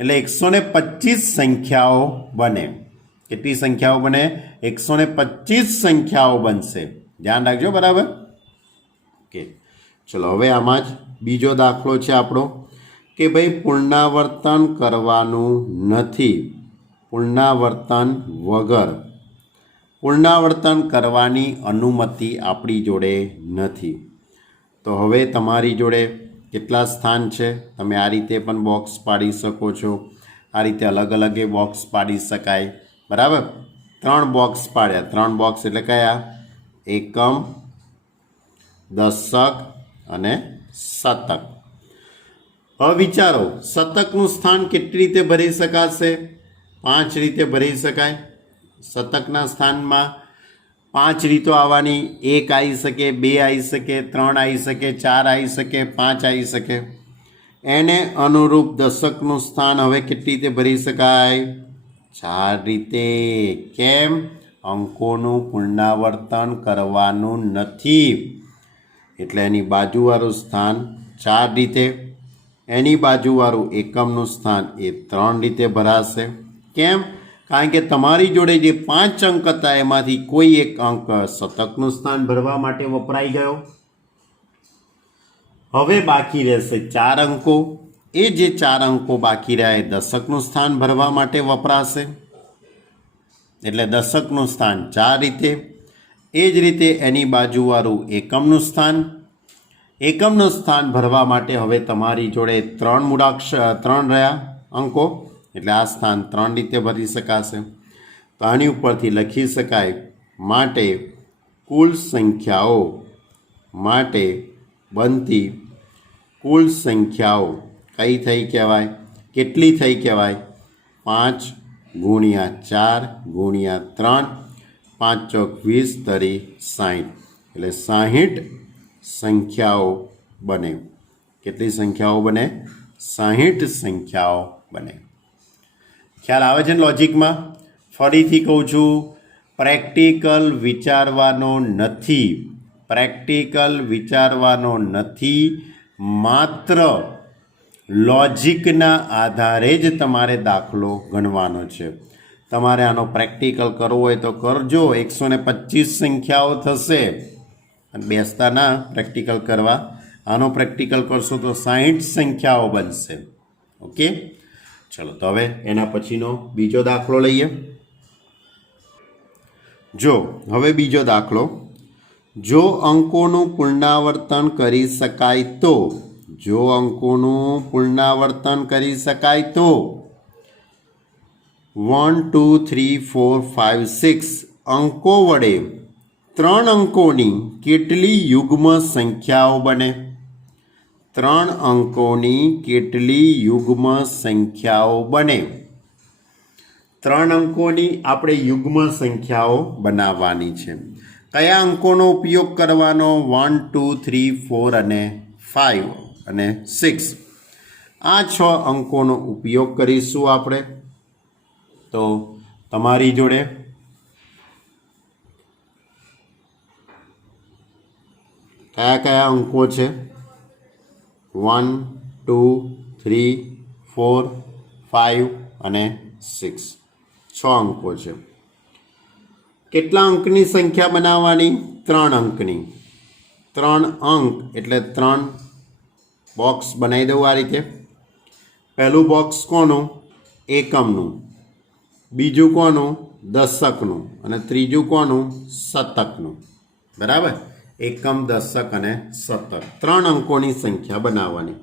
એટલે 125 સંખ્યાઓ બને. કેટલી સંખ્યાઓ બને? 125 સંખ્યાઓ બનશે. ધ્યાન રાખજો. બરાબર. ઓકે, ચલો હવે આમાં જ બીજો દાખલો છે આપણો કે ભાઈ પુનરાવર્તન કરવાનું નથી, પુનરાવર્તન વગર, પુનરાવર્તન કરવાની અનુમતિ આપણી જોડે નથી. તો હવે તમારી જોડે કેટલા સ્થાન છે? તમે આ રીતે પણ બોક્સ પાડી શકો છો. આ રીતે અલગ અલગ એ બોક્સ પાડી શકાય. બરાબર. 3 બોક્સ પાડ્યા. 3 બોક્સ એટલે કયા? એકમ, દશક અને શતક. હવે વિચારો, શતકનું સ્થાન કેટલી રીતે ભરી શકાશે? 5 રીતે ભરી શકાય. શતકના સ્થાનમાં 5 રીતો આવવાની. 1 આવી શકે, 2 આવી શકે, 3 આવી શકે, 4 આવી શકે, 5 આવી શકે. એને અનુરૂપ દશકનું સ્થાન હવે કેટલી રીતે ભરી શકાય? 4 રીતે. કેમ? અંકોનું પુનરાવર્તન કરવાનું નથી એટલે એની બાજુવાળું સ્થાન 4 રીતે, એની બાજુવાળું એકમનું સ્થાન એ 3 રીતે ભરાશે. કેમ? કારણ કે તમારી જોડે જે 5 અંક હતા એમાંથી કોઈ એક અંક શતકનું સ્થાન ભરવા માટે વપરાઈ ગયો. હવે બાકી રહેશે 4 અંકો. એ જે 4 અંકો બાકી રહ્યા એ દશકનું સ્થાન ભરવા માટે વપરાશે. એટલે દશકનું સ્થાન 4 રીતે. એ જ રીતે એની બાજુવાળું એકમનું સ્થાન ભરવા માટે હવે તમારી જોડે 3 રહ્યા અંકો. એટલે આ સ્થાન 3 રીતે ભરી શકાશે. તો આની ઉપરથી લખી શકાય માટે કુલ સંખ્યાઓ માટે બનતી કુલ સંખ્યાઓ કઈ થઈ કહેવાય? કેટલી થઈ કહેવાય? 5 ગુણ્યા 4 ગુણ્યા 3, 5 ચોક 20 તરી 60. એટલે 60 સંખ્યાઓ બને. કેટલી સંખ્યાઓ બને? 60 સંખ્યાઓ બને. ખ્યાલ આવે છે ને લોજિકમાં? ફરીથી કહું છું, પ્રેક્ટિકલ વિચારવાનો નથી. માત્ર લોજિકના આધારે જ તમારે દાખલો ગણવાનો છે. તમારે આનો પ્રેક્ટિકલ કરવો હોય તો કરજો. 125 સંખ્યાઓ થશે અને બેસતા ના પ્રેક્ટિકલ કરવા. આનો પ્રેક્ટિકલ કરશો તો 60 સંખ્યાઓ બનશે. ઓકે, ચલો તો હવે એના પછીનો બીજો દાખલો લઈએ. જો હવે બીજો દાખલો જો અંકોનું પુનરાવર્તન કરી શકાય તો, જો અંકોનું પુનરાવર્તન કરી શકાય તો 1 2 3 4 5 6 અંકો વડે 3 અંકોની કેટલી યુગ્મ સંખ્યાઓ બને? 3 અંકોની કેટલી યુગ્મ સંખ્યાઓ બને? 3 અંકોની આપણે યુગ્મ સંખ્યાઓ બનાવવાની છે. કયા અંકોનો ઉપયોગ કરવાનો? 1 2 3 4 અને 5 અને 6. આ 6 અંકોનો ઉપયોગ કરીશું આપણે. તો તમારી જોડે કયા કયા અંકો છે? 1 2 3 4 5 અને 6. 6 અંકો છે. કેટલા અંકની સંખ્યા બનાવવાની? 3 અંકની. 3 અંક એટલે 3 બોક્સ બનાવી દઉં આ રીતે. પહેલું બોક્સ કોનું? એકમનું. બીજું કોનું? દશકનું. અને ત્રીજું કોનું? શતકનું. બરાબર? એકમ, દશક અને શતક. 3 અંકોની સંખ્યા બનાવવાની.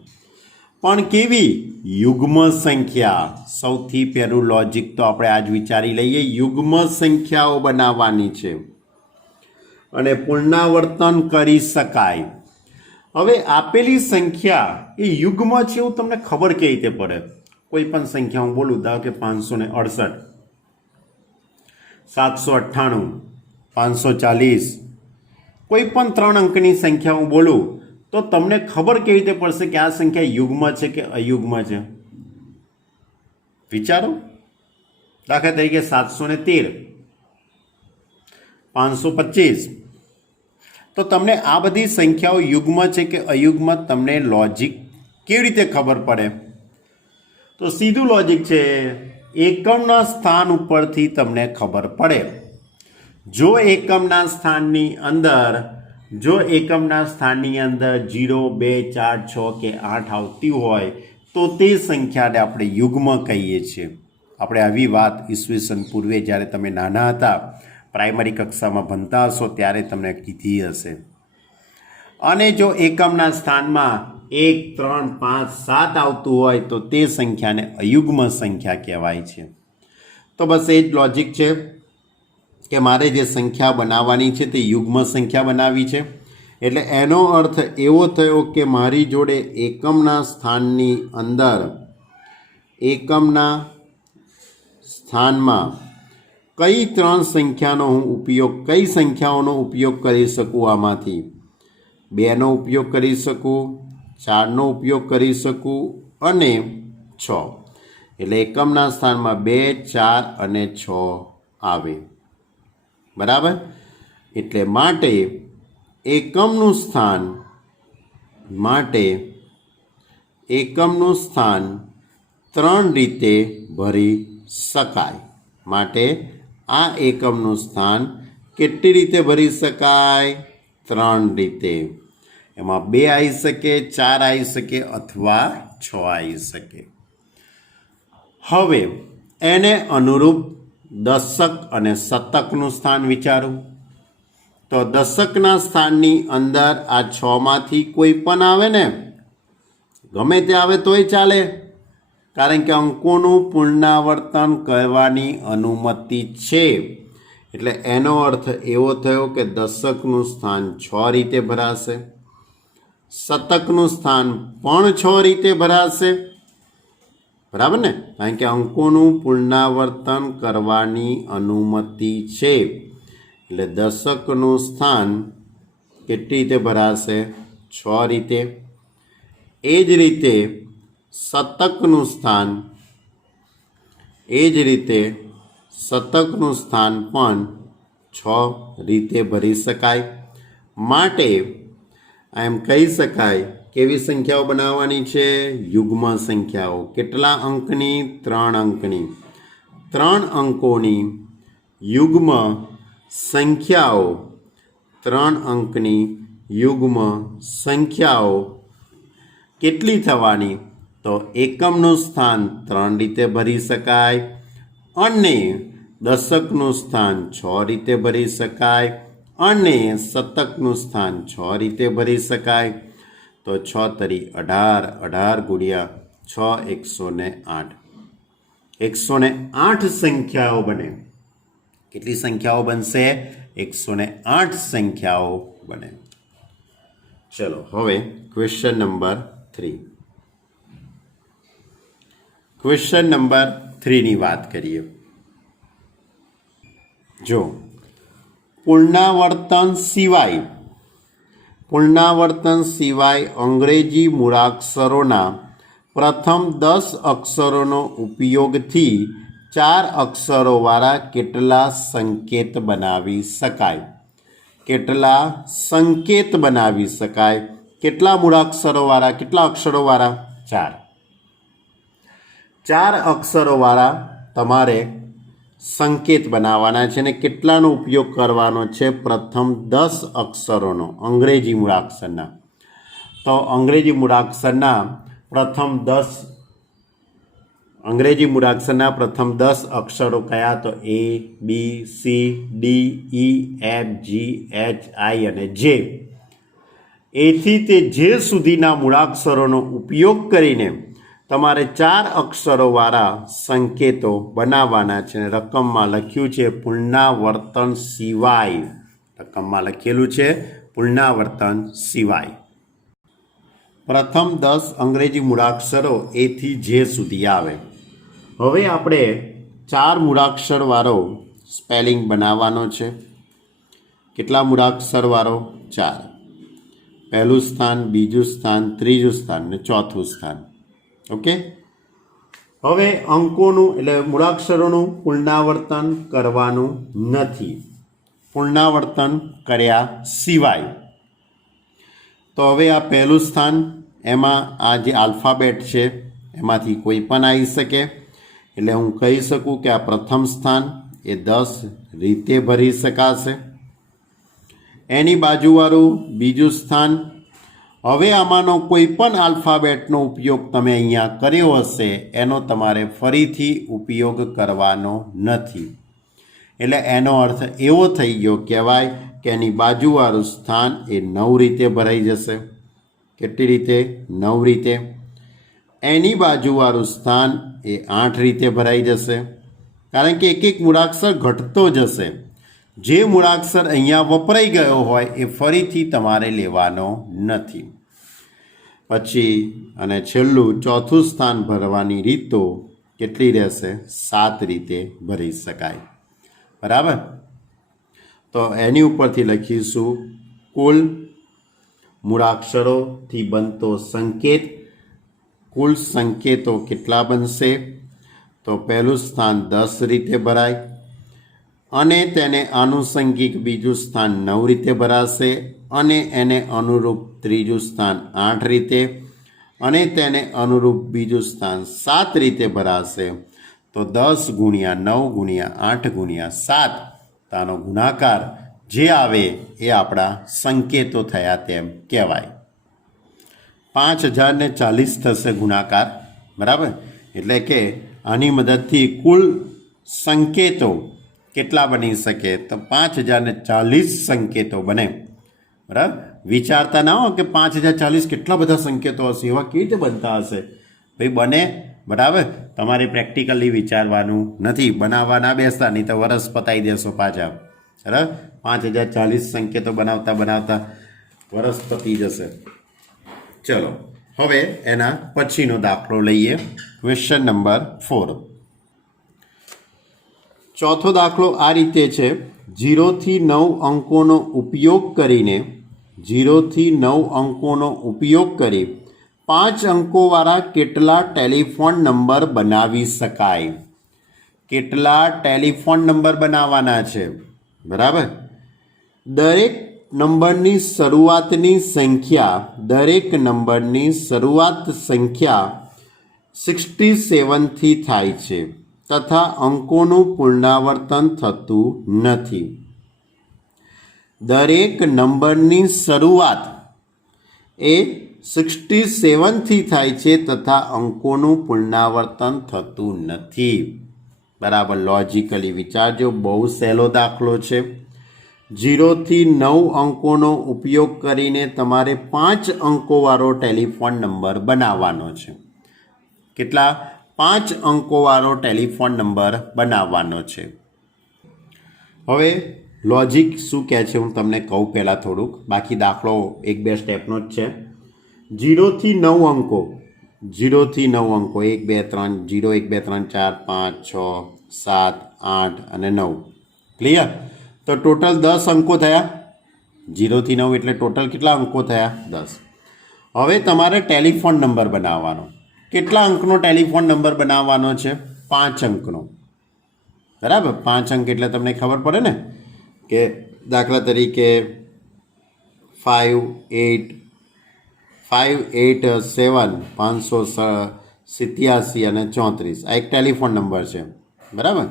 પણ કેવી? યુગ્મ સંખ્યા. સૌથી પહેલું લોજિક તો આપણે આજ વિચારી લઈએ. યુગ્મ સંખ્યાઓ બનાવવાની છે અને પુનરાવર્તન કરી શકાય. હવે આપેલી સંખ્યા એ યુગ્મ છે એવું તમને ખબર કેવી રીતે પડે? કોઈ પણ સંખ્યા હું બોલું, ધારો કે 568, 798, 540, કોઈ પણ 3 અંકની સંખ્યા હું બોલું તો તમને ખબર કેવી રીતે પડશે કે આ સંખ્યા યુગ્મ છે કે અયુગ્મ છે? વિચારો. દાખલા તરીકે 713, 525. તો તમને આ બધી સંખ્યાઓ યુગ્મ છે કે અયુગ્મ તમને લોજિક કેવી રીતે ખબર પડે? તો સીધું લોજિક છે. એકમના સ્થાન ઉપરથી તમને ખબર પડે. જો એકમના સ્થાનની અંદર 0, 2, 4, 6 કે 8 આવતી હોય તો તે સંખ્યાને આપણે યુગ્મ કહીએ છીએ. આપણે આવી વાત ઈસવીસન પૂર્વે જ્યારે તમે નાના હતા, પ્રાઇમરી કક્ષામાં ભણતા હશો ત્યારે તમને કીધી હશે. અને જો એકમના સ્થાનમાં 1, 3, 5, 7 આવતું હોય તો તે સંખ્યાને અયુગ્મ સંખ્યા કહેવાય છે. તો બસ એ જ લોજિક છે કે મારે જે સંખ્યા બનાવવાની છે તે યુગ્મ સંખ્યા બનાવવી છે. એટલે એનો અર્થ એવો થયો કે મારી જોડે એકમના સ્થાનની અંદર, એકમના સ્થાનમાં કઈ 3 સંખ્યાનો હું કઈ સંખ્યાઓનો ઉપયોગ કરી શકું? આમાંથી 2નો ઉપયોગ કરી શકું, 4નો ઉપયોગ કરી શકું અને 6. એટલે એકમના સ્થાનમાં 2, 4 અને 6 આવે. બરાબર? એટલે માટે એકમનું સ્થાન 3 રીતે ભરી શકાય. માટે આ એકમનું સ્થાન કેટલી રીતે ભરી શકાય? 3 રીતે. એમાં 2 આવી શકે, 4 આવી શકે અથવા 6 આવી શકે. હવે એને અનુરૂપ દશક અને શતકનું સ્થાન વિચારું. તો દશકના સ્થાનની અંદર આ 6 માંથી કોઈ પણ આવે ને, ગમે તે આવે તોય ચાલે, કારણ કે અંકોનું પુનરાવર્તન કરવાની અનુમતિ છે. એટલે એનો અર્થ એવો થયો કે દશકનું સ્થાન 6 રીતે ભરાશે, શતકનું સ્થાન પણ 6 રીતે ભરાશે. બરાબર ને? કારણ કે અંકોનું પુનરાવર્તન કરવાની અનુમતિ છે. એટલે દશકનું સ્થાન કેટલી રીતે ભરાશે? 6 રીતે. એ જ રીતે શતકનું સ્થાન પણ 6 રીતે ભરી શકાય. માટે એમ કહી શકાય કેવી સંખ્યાઓ બનાવવાની છે? યુગ્મ સંખ્યાઓ. કેટલા અંકની? 3 અંકની. 3 અંકોની યુગ્મ સંખ્યાઓ, 3 અંકની યુગ્મ સંખ્યાઓ કેટલી થવાની? તો એકમનું સ્થાન 3 રીતે ભરી શકાય અને દશકનું સ્થાન 6 રીતે ભરી શકાય અને શતકનું સ્થાન 6 રીતે ભરી શકાય. તો 6 તરી 18, 18 ગુણ્યા 6 108. 108 સંખ્યાઓ બને. કેટલી સંખ્યાઓ બનશે? 108 સંખ્યાઓ બને. ચલો હવે ક્વેશ્ચન નંબર 3. ક્વેશ્ચન નંબર 3 ની વાત કરીએ. જો પુનરાવર્તન સિવાય અંગ્રેજી મૂળાક્ષરોના પ્રથમ 10 અક્ષરોનો ઉપયોગથી 4 અક્ષરોવાળા કેટલા સંકેત બનાવી શકાય? કેટલા સંકેત બનાવી શકાય? કેટલા મૂળાક્ષરોવાળા, કેટલા અક્ષરોવાળા? 4. 4 અક્ષરોવાળા તમારે સંકેત બનાવવાના છે અને કેટલાનો ઉપયોગ કરવાનો છે? પ્રથમ 10 અક્ષરોનો, અંગ્રેજી મૂળાક્ષરના. તો અંગ્રેજી મૂળાક્ષરના પ્રથમ 10 અક્ષરો કયા? તો A, B, C, D, E, F, G, H, I અને J. એથી તે જે સુધીના મૂળાક્ષરોનો ઉપયોગ કરીને તમારે 4 અક્ષરોવાળા સંકેતો બનાવવાના છે. રકમમાં લખ્યું છે પુનરાવર્તન સિવાય. રકમમાં લખેલું છે પુનરાવર્તન સિવાય. પ્રથમ 10 અંગ્રેજી મૂળાક્ષરો એથી જે સુધી આવે. હવે આપણે 4 મૂળાક્ષરવાળો સ્પેલિંગ બનાવવાનો છે. કેટલા મૂળાક્ષરવાળો? 4. પહેલું સ્થાન, બીજું સ્થાન, ત્રીજું સ્થાન અને ચોથું સ્થાન. ઓકે. હવે અંકોનું એટલે મૂળાક્ષરોનું પુનરાવર્તન કરવાનું નથી, પુનરાવર્તન કર્યા સિવાય. તો હવે આ પહેલું સ્થાન, એમાં આ જે આલ્ફાબેટ છે એમાંથી કોઈ પણ આવી શકે. એટલે હું કહી શકું કે આ પ્રથમ સ્થાન એ 10 રીતે ભરી શકાશે. એની બાજુવાળું બીજું સ્થાન, હવે આમાંનો કોઈ પણ આલ્ફાબેટનો ઉપયોગ તમે અહીંયા કર્યો હશે એનો તમારે ફરીથી ઉપયોગ કરવાનો નથી. એટલે એનો અર્થ એવો થઈ ગયો કહેવાય કે એની બાજુવાળું સ્થાન એ 9 રીતે ભરાઈ જશે. કેટલી રીતે? 9 રીતે. એની બાજુવાળું સ્થાન એ 8 રીતે ભરાઈ જશે. કારણ કે એક એક મૂળાક્ષર ઘટતો જશે. જે મૂળાક્ષર અહીંયા વપરાઈ ગયો હોય એ ફરીથી તમારે લેવાનો નથી. પછી અને છેલ્લું ચોથું સ્થાન ભરવાની રીતો કેટલી રહેશે? 7 રીતે ભરી શકાય. બરાબર. તો એની ઉપરથી લખીશું કુલ મૂળાક્ષરોથી બનતો સંકેત. કુલ સંકેતો કેટલા બનશે? તો પહેલું સ્થાન 10 રીતે ભરાય અને તેને આનુષંગિક બીજું સ્થાન 9 રીતે ભરાશે અને એને અનુરૂપ ત્રીજું સ્થાન 8 રીતે અને તેને અનુરૂપ બીજું સ્થાન 7 રીતે ભરાશે. તો 10 ગુણ્યા 9 ગુણ્યા 8 ગુણ્યા 7 તાનો ગુણાકાર જે આવે એ આપણા સંકેતો થયા તેમ કહેવાય. 5040 થશે ગુણાકાર. બરાબર. એટલે કે આની મદદથી કુલ સંકેતો કેટલા બની શકે? તો 5040 સંકેતો બને. બરાબર. વિચારતા ના હો કે 5040 કેટલા બધા સંકેતો હશે, એવા કેવી રીતે બનતા હશે? ભાઈ બને. બરાબર. તમારે પ્રેક્ટિકલી વિચારવાનું નથી, બનાવવા ના બેસતા, નહીં તો વરસ પતાવી દેશો પાછા. બરાબર. 5040 સંકેતો બનાવતા બનાવતા વરસ પતી જશે. ચલો હવે એના પછીનો દાખલો લઈએ. Question number 4. ચોથો દાખલો આ રીતે છે. 0 થી 9 અંકોનો ઉપયોગ કરીને 0 થી 9 અંકોનો ઉપયોગ કરી 5 અંકોવાળા કેટલા ટેલિફોન નંબર બનાવી શકાય? કેટલા ટેલિફોન નંબર બનાવવાના છે? બરાબર. દરેક નંબરની શરૂઆતની સંખ્યા 67 થી થાય છે તથા અંકોનું પુનરાવર્તન થતું નથી. દરેક નંબરની શરૂઆત એ 67 થી થાય છે તથા અંકોનું પુનરાવર્તન થતું નથી. બરાબર. લોજિકલી વિચારજો. બહુ સહેલો દાખલો છે. 0 થી 9 અંકોનો ઉપયોગ કરીને તમારે 5 અંકોવાળો ટેલિફોન નંબર બનાવવાનો છે. કેટલા? 5 અંકોવાળો ટેલિફોન નંબર બનાવવાનો છે. હવે લોજિક શું કહે છે હું તમને કહું પહેલાં થોડુંક, બાકી દાખલો 1-2 સ્ટેપનો જ છે. 0 થી 9 અંકો, 0 થી 9 અંકો 1 2 3 0 1 2 3 4 5 6 7 8 અને 9. ક્લિયર? તો ટોટલ 10 અંકો થયા. 0 થી 9 એટલે ટોટલ કેટલા અંકો થયા? 10. હવે તમારે ટેલિફોન નંબર બનાવવાનો. કેટલા અંકનો ટેલિફોન નંબર બનાવવાનો છે? 5 અંકનો. બરાબર? 5 અંક એટલે તમને ખબર પડે ને કે દાખલા તરીકે 5887 587 અને 34 આ એક ટેલિફોન નંબર છે. બરાબર?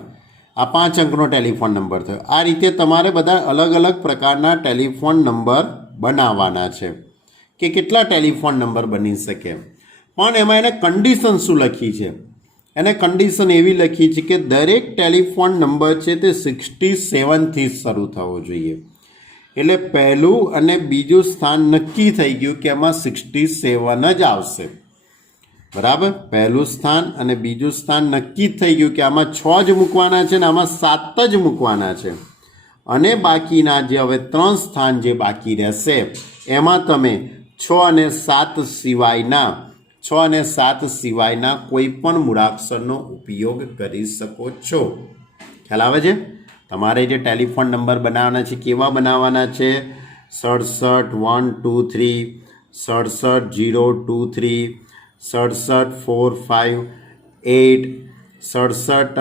આ 5 અંકનો ટેલિફોન નંબર થયો. આ રીતે તમારે બધા અલગ અલગ પ્રકારના ટેલિફોન નંબર બનાવવાના છે કે કેટલા ટેલિફોન નંબર બની શકે. પણ એમાં એને કન્ડિશન શું લખી છે? એને કન્ડિશન એવી લખી છે કે દરેક ટેલિફોન નંબર છે તે 67થી શરૂ થવો જોઈએ. એટલે પહેલું અને બીજું સ્થાન નક્કી થઈ ગયું કે એમાં 67 જ આવશે. બરાબર? પહેલું સ્થાન અને બીજું સ્થાન નક્કી થઈ ગયું કે આમાં 6 જ મૂકવાના છે ને આમાં 7 જ મૂકવાના છે. અને બાકીના જે હવે 3 સ્થાન જે બાકી રહેશે એમાં તમે 6 અને 7 સિવાયના કોઈ પણ મૂળાક્ષરનો ઉપયોગ કરી શકો છો. ખ્યાલ આવે છે? તમારે જે ટેલિફોન નંબર બનાવવાના છે કેવા બનાવવાના છે? 67 1 2 3, 67 0 2 3, 67 4 5 8, 67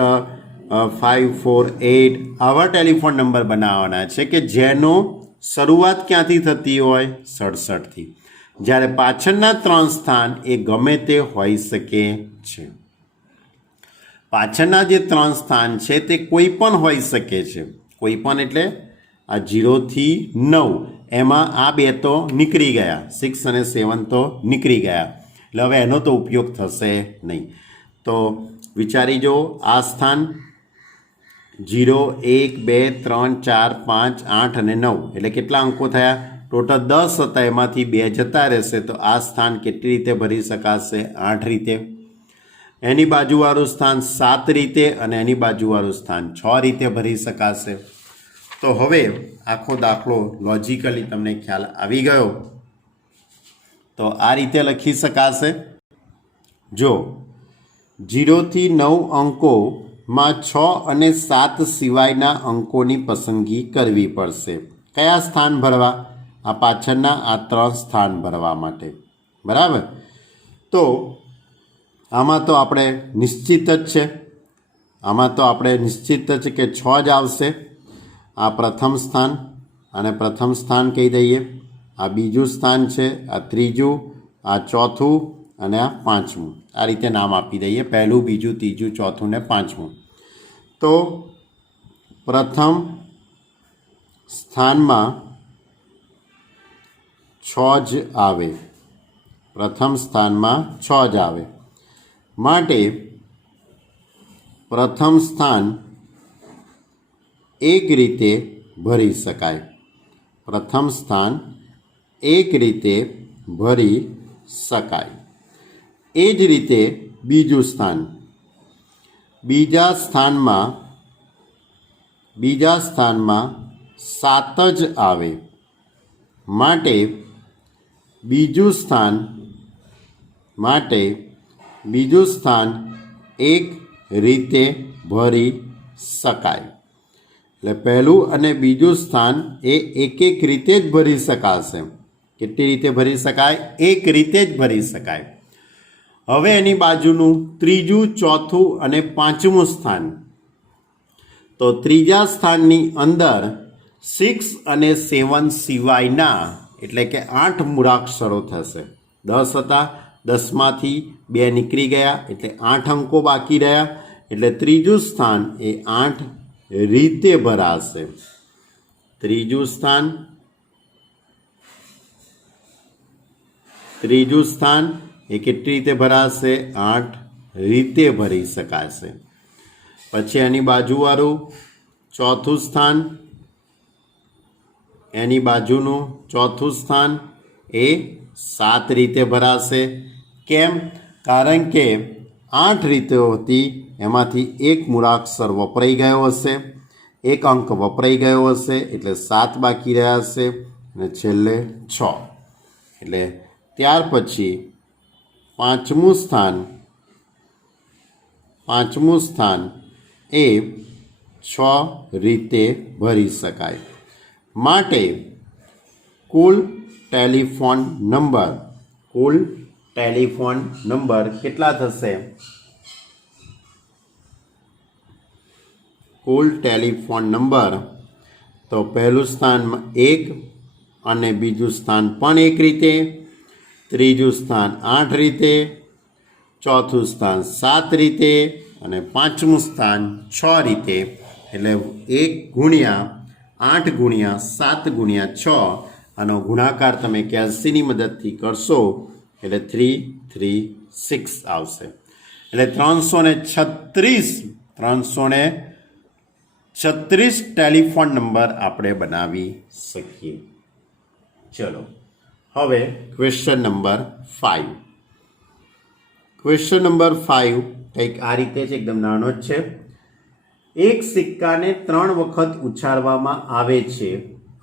5 4 8 આવા ટેલિફોન નંબર બનાવવાના છે કે જેનો શરૂઆત ક્યાંથી થતી હોય? 67થી. જ્યારે પાછળના 3 સ્થાન એ ગમે તે હોઈ શકે છે. પાછળના જે 3 સ્થાન છે તે કોઈ પણ હોઈ શકે છે. કોઈ પણ એટલે આ 0 થી 9 એમાં આ બે તો નીકળી ગયા, 6 અને 7 તો નીકળી ગયા, એટલે હવે એનો તો ઉપયોગ થશે નહીં. તો વિચારી જો, આ સ્થાન 0 1 2 3 4 5 8 અને 9 એટલે કેટલા અંકો થયા? ટોટલ 10 હતા, એમાંથી 2 જતા રહેશે. તો આ સ્થાન કેટલી રીતે ભરી શકાશે? 8 રીતે. એની બાજુવાળું સ્થાન 7 રીતે અને એની બાજુવાળું સ્થાન 6 રીતે ભરી શકાશે. તો હવે આખો દાખલો લોજિકલી તમને ખ્યાલ આવી ગયો. તો આ રીતે લખી શકાશે. જો 0 થી 9 અંકોમાં 6 અને 7 સિવાયના અંકોની પસંદગી કરવી પડશે. કયા સ્થાન ભરવા? આ પાછળના આ 3 સ્થાન ભરવા માટે. બરાબર? તો આમાં તો આપણે નિશ્ચિત જ છે, કે 6 જ આવશે. આ પ્રથમ સ્થાન અને પ્રથમ સ્થાન કહી દઈએ, આ બીજું સ્થાન છે, આ ત્રીજું, આ ચોથું અને આ પાંચમું. આ રીતે નામ આપી દઈએ, પહેલું, બીજું, ત્રીજું, ચોથું ને પાંચમું. તો પ્રથમ સ્થાનમાં 6 જ આવે. પ્રથમ સ્થાનમાં 6 જ આવે માટે પ્રથમ સ્થાન એક રીતે ભરી શકાય. પ્રથમ સ્થાન એક રીતે ભરી શકાય. એ જ રીતે બીજું સ્થાન, બીજા સ્થાનમાં 7 જ આવે માટે બીજું સ્થાન એક રીતે ભરી શકાય. એટલે પહેલું અને બીજું સ્થાન એ એક રીતે જ ભરી શકાશે. કેટલી રીતે ભરી શકાય? એક રીતે જ ભરી શકાય. હવે એની બાજુનું ત્રીજું, ચોથું અને પાંચમું સ્થાન, તો ત્રીજા સ્થાનની અંદર 6 અને 7 સિવાયના એટલે કે 8 મૂળાક્ષરો થશે. 10 હતા, 10માંથી 2 નીકળી ગયા એટલે 8 અંકો બાકી રહ્યા. એટલે ત્રીજું સ્થાન એ 8 રીતે ભરાશે. ત્રીજું સ્થાન એ કેટલી રીતે ભરાશે? 8 રીતે ભરી શકાશે. પછી એની બાજુવાળું ચોથું સ્થાન એની બાજુનું ચોથું સ્થાન એ 7 રીતે ભરાશે. કેમ? કારણ કે 8 રીતો હતી, એમાંથી એક મૂળાક્ષર વપરાઈ ગયો હશે, એક અંક વપરાઈ ગયો હશે, એટલે 7 બાકી રહ્યા હશે અને છેલ્લે 6. એટલે ત્યાર પછી પાંચમું સ્થાન એ 6 રીતે ભરી શકાય. માટે કુલ ટેલિફોન નંબર કેટલા થશે? કુલ ટેલિફોન નંબર તો પહેલું સ્થાન 1 અને બીજું સ્થાન પણ 1 રીતે, ત્રીજું સ્થાન 8 રીતે, ચોથું સ્થાન 7 રીતે અને પાંચમું સ્થાન 6 રીતે. એટલે 1 ગુણ્યા 8 ગુણ્યા 7 ગુણ્યા 6 આનો ગુણાકાર તમે કેલ્સીની મદદથી કરશો એટલે 336 આવશે. એટલે 336 ટેલિફોન નંબર આપણે બનાવી શકીએ. ચલો હવે ક્વેશ્ચન નંબર 5. ક્વેશ્ચન નંબર 5 કંઈક આ રીતે છે, એકદમ નાનો જ છે. એક સિક્કાને 3 વખત ઉછાળવામાં આવે છે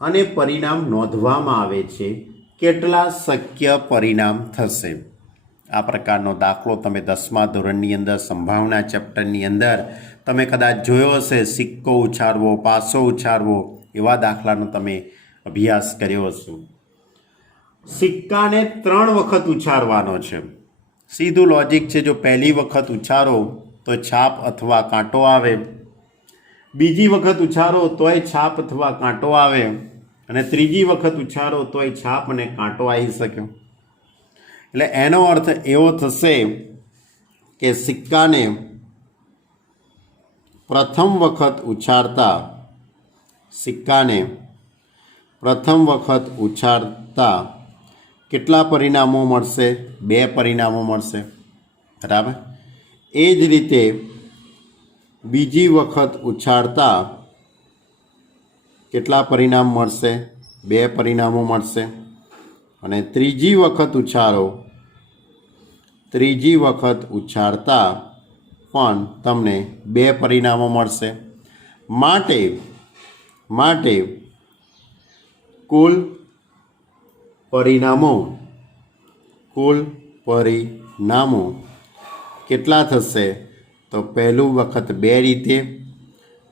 અને પરિણામ નોંધવામાં આવે છે. કેટલા શક્ય પરિણામ થશે? આ પ્રકારનો દાખલો તમે 10મા ધોરણની અંદર સંભાવના ચેપ્ટરની અંદર તમે કદાચ જોયો હશે. સિક્કો ઉછાળવો, પાસો ઉછાળવો, એવા દાખલાનો તમે અભ્યાસ કર્યો હશે. સિક્કાને 3 વખત ઉછાળવાનો છે. સીધું લોજિક છે. જો પહેલી વખત ઉછાળો તો છાપ અથવા કાંટો આવે, બીજી વખત ઉછાળો તોય છાપ અથવા કાંટો આવે, અને ત્રીજી વખત ઉછાળો તોય છાપ અને કાંટો આવી શક્યો. એટલે એનો અર્થ એવો થશે કે સિક્કાને પ્રથમ વખત ઉછાળતા કેટલા પરિણામો મળશે? 2 પરિણામો મળશે. બરાબર. એ જ રીતે બીજી વખત ઉછાળતા કેટલા પરિણામ મળશે? 2 પરિણામો મળશે. અને ત્રીજી વખત ઉછાળતા પણ તમને 2 પરિણામો મળશે. માટે કુલ પરિણામો કેટલા થશે? તો પહેલું વખત 2 રીતે,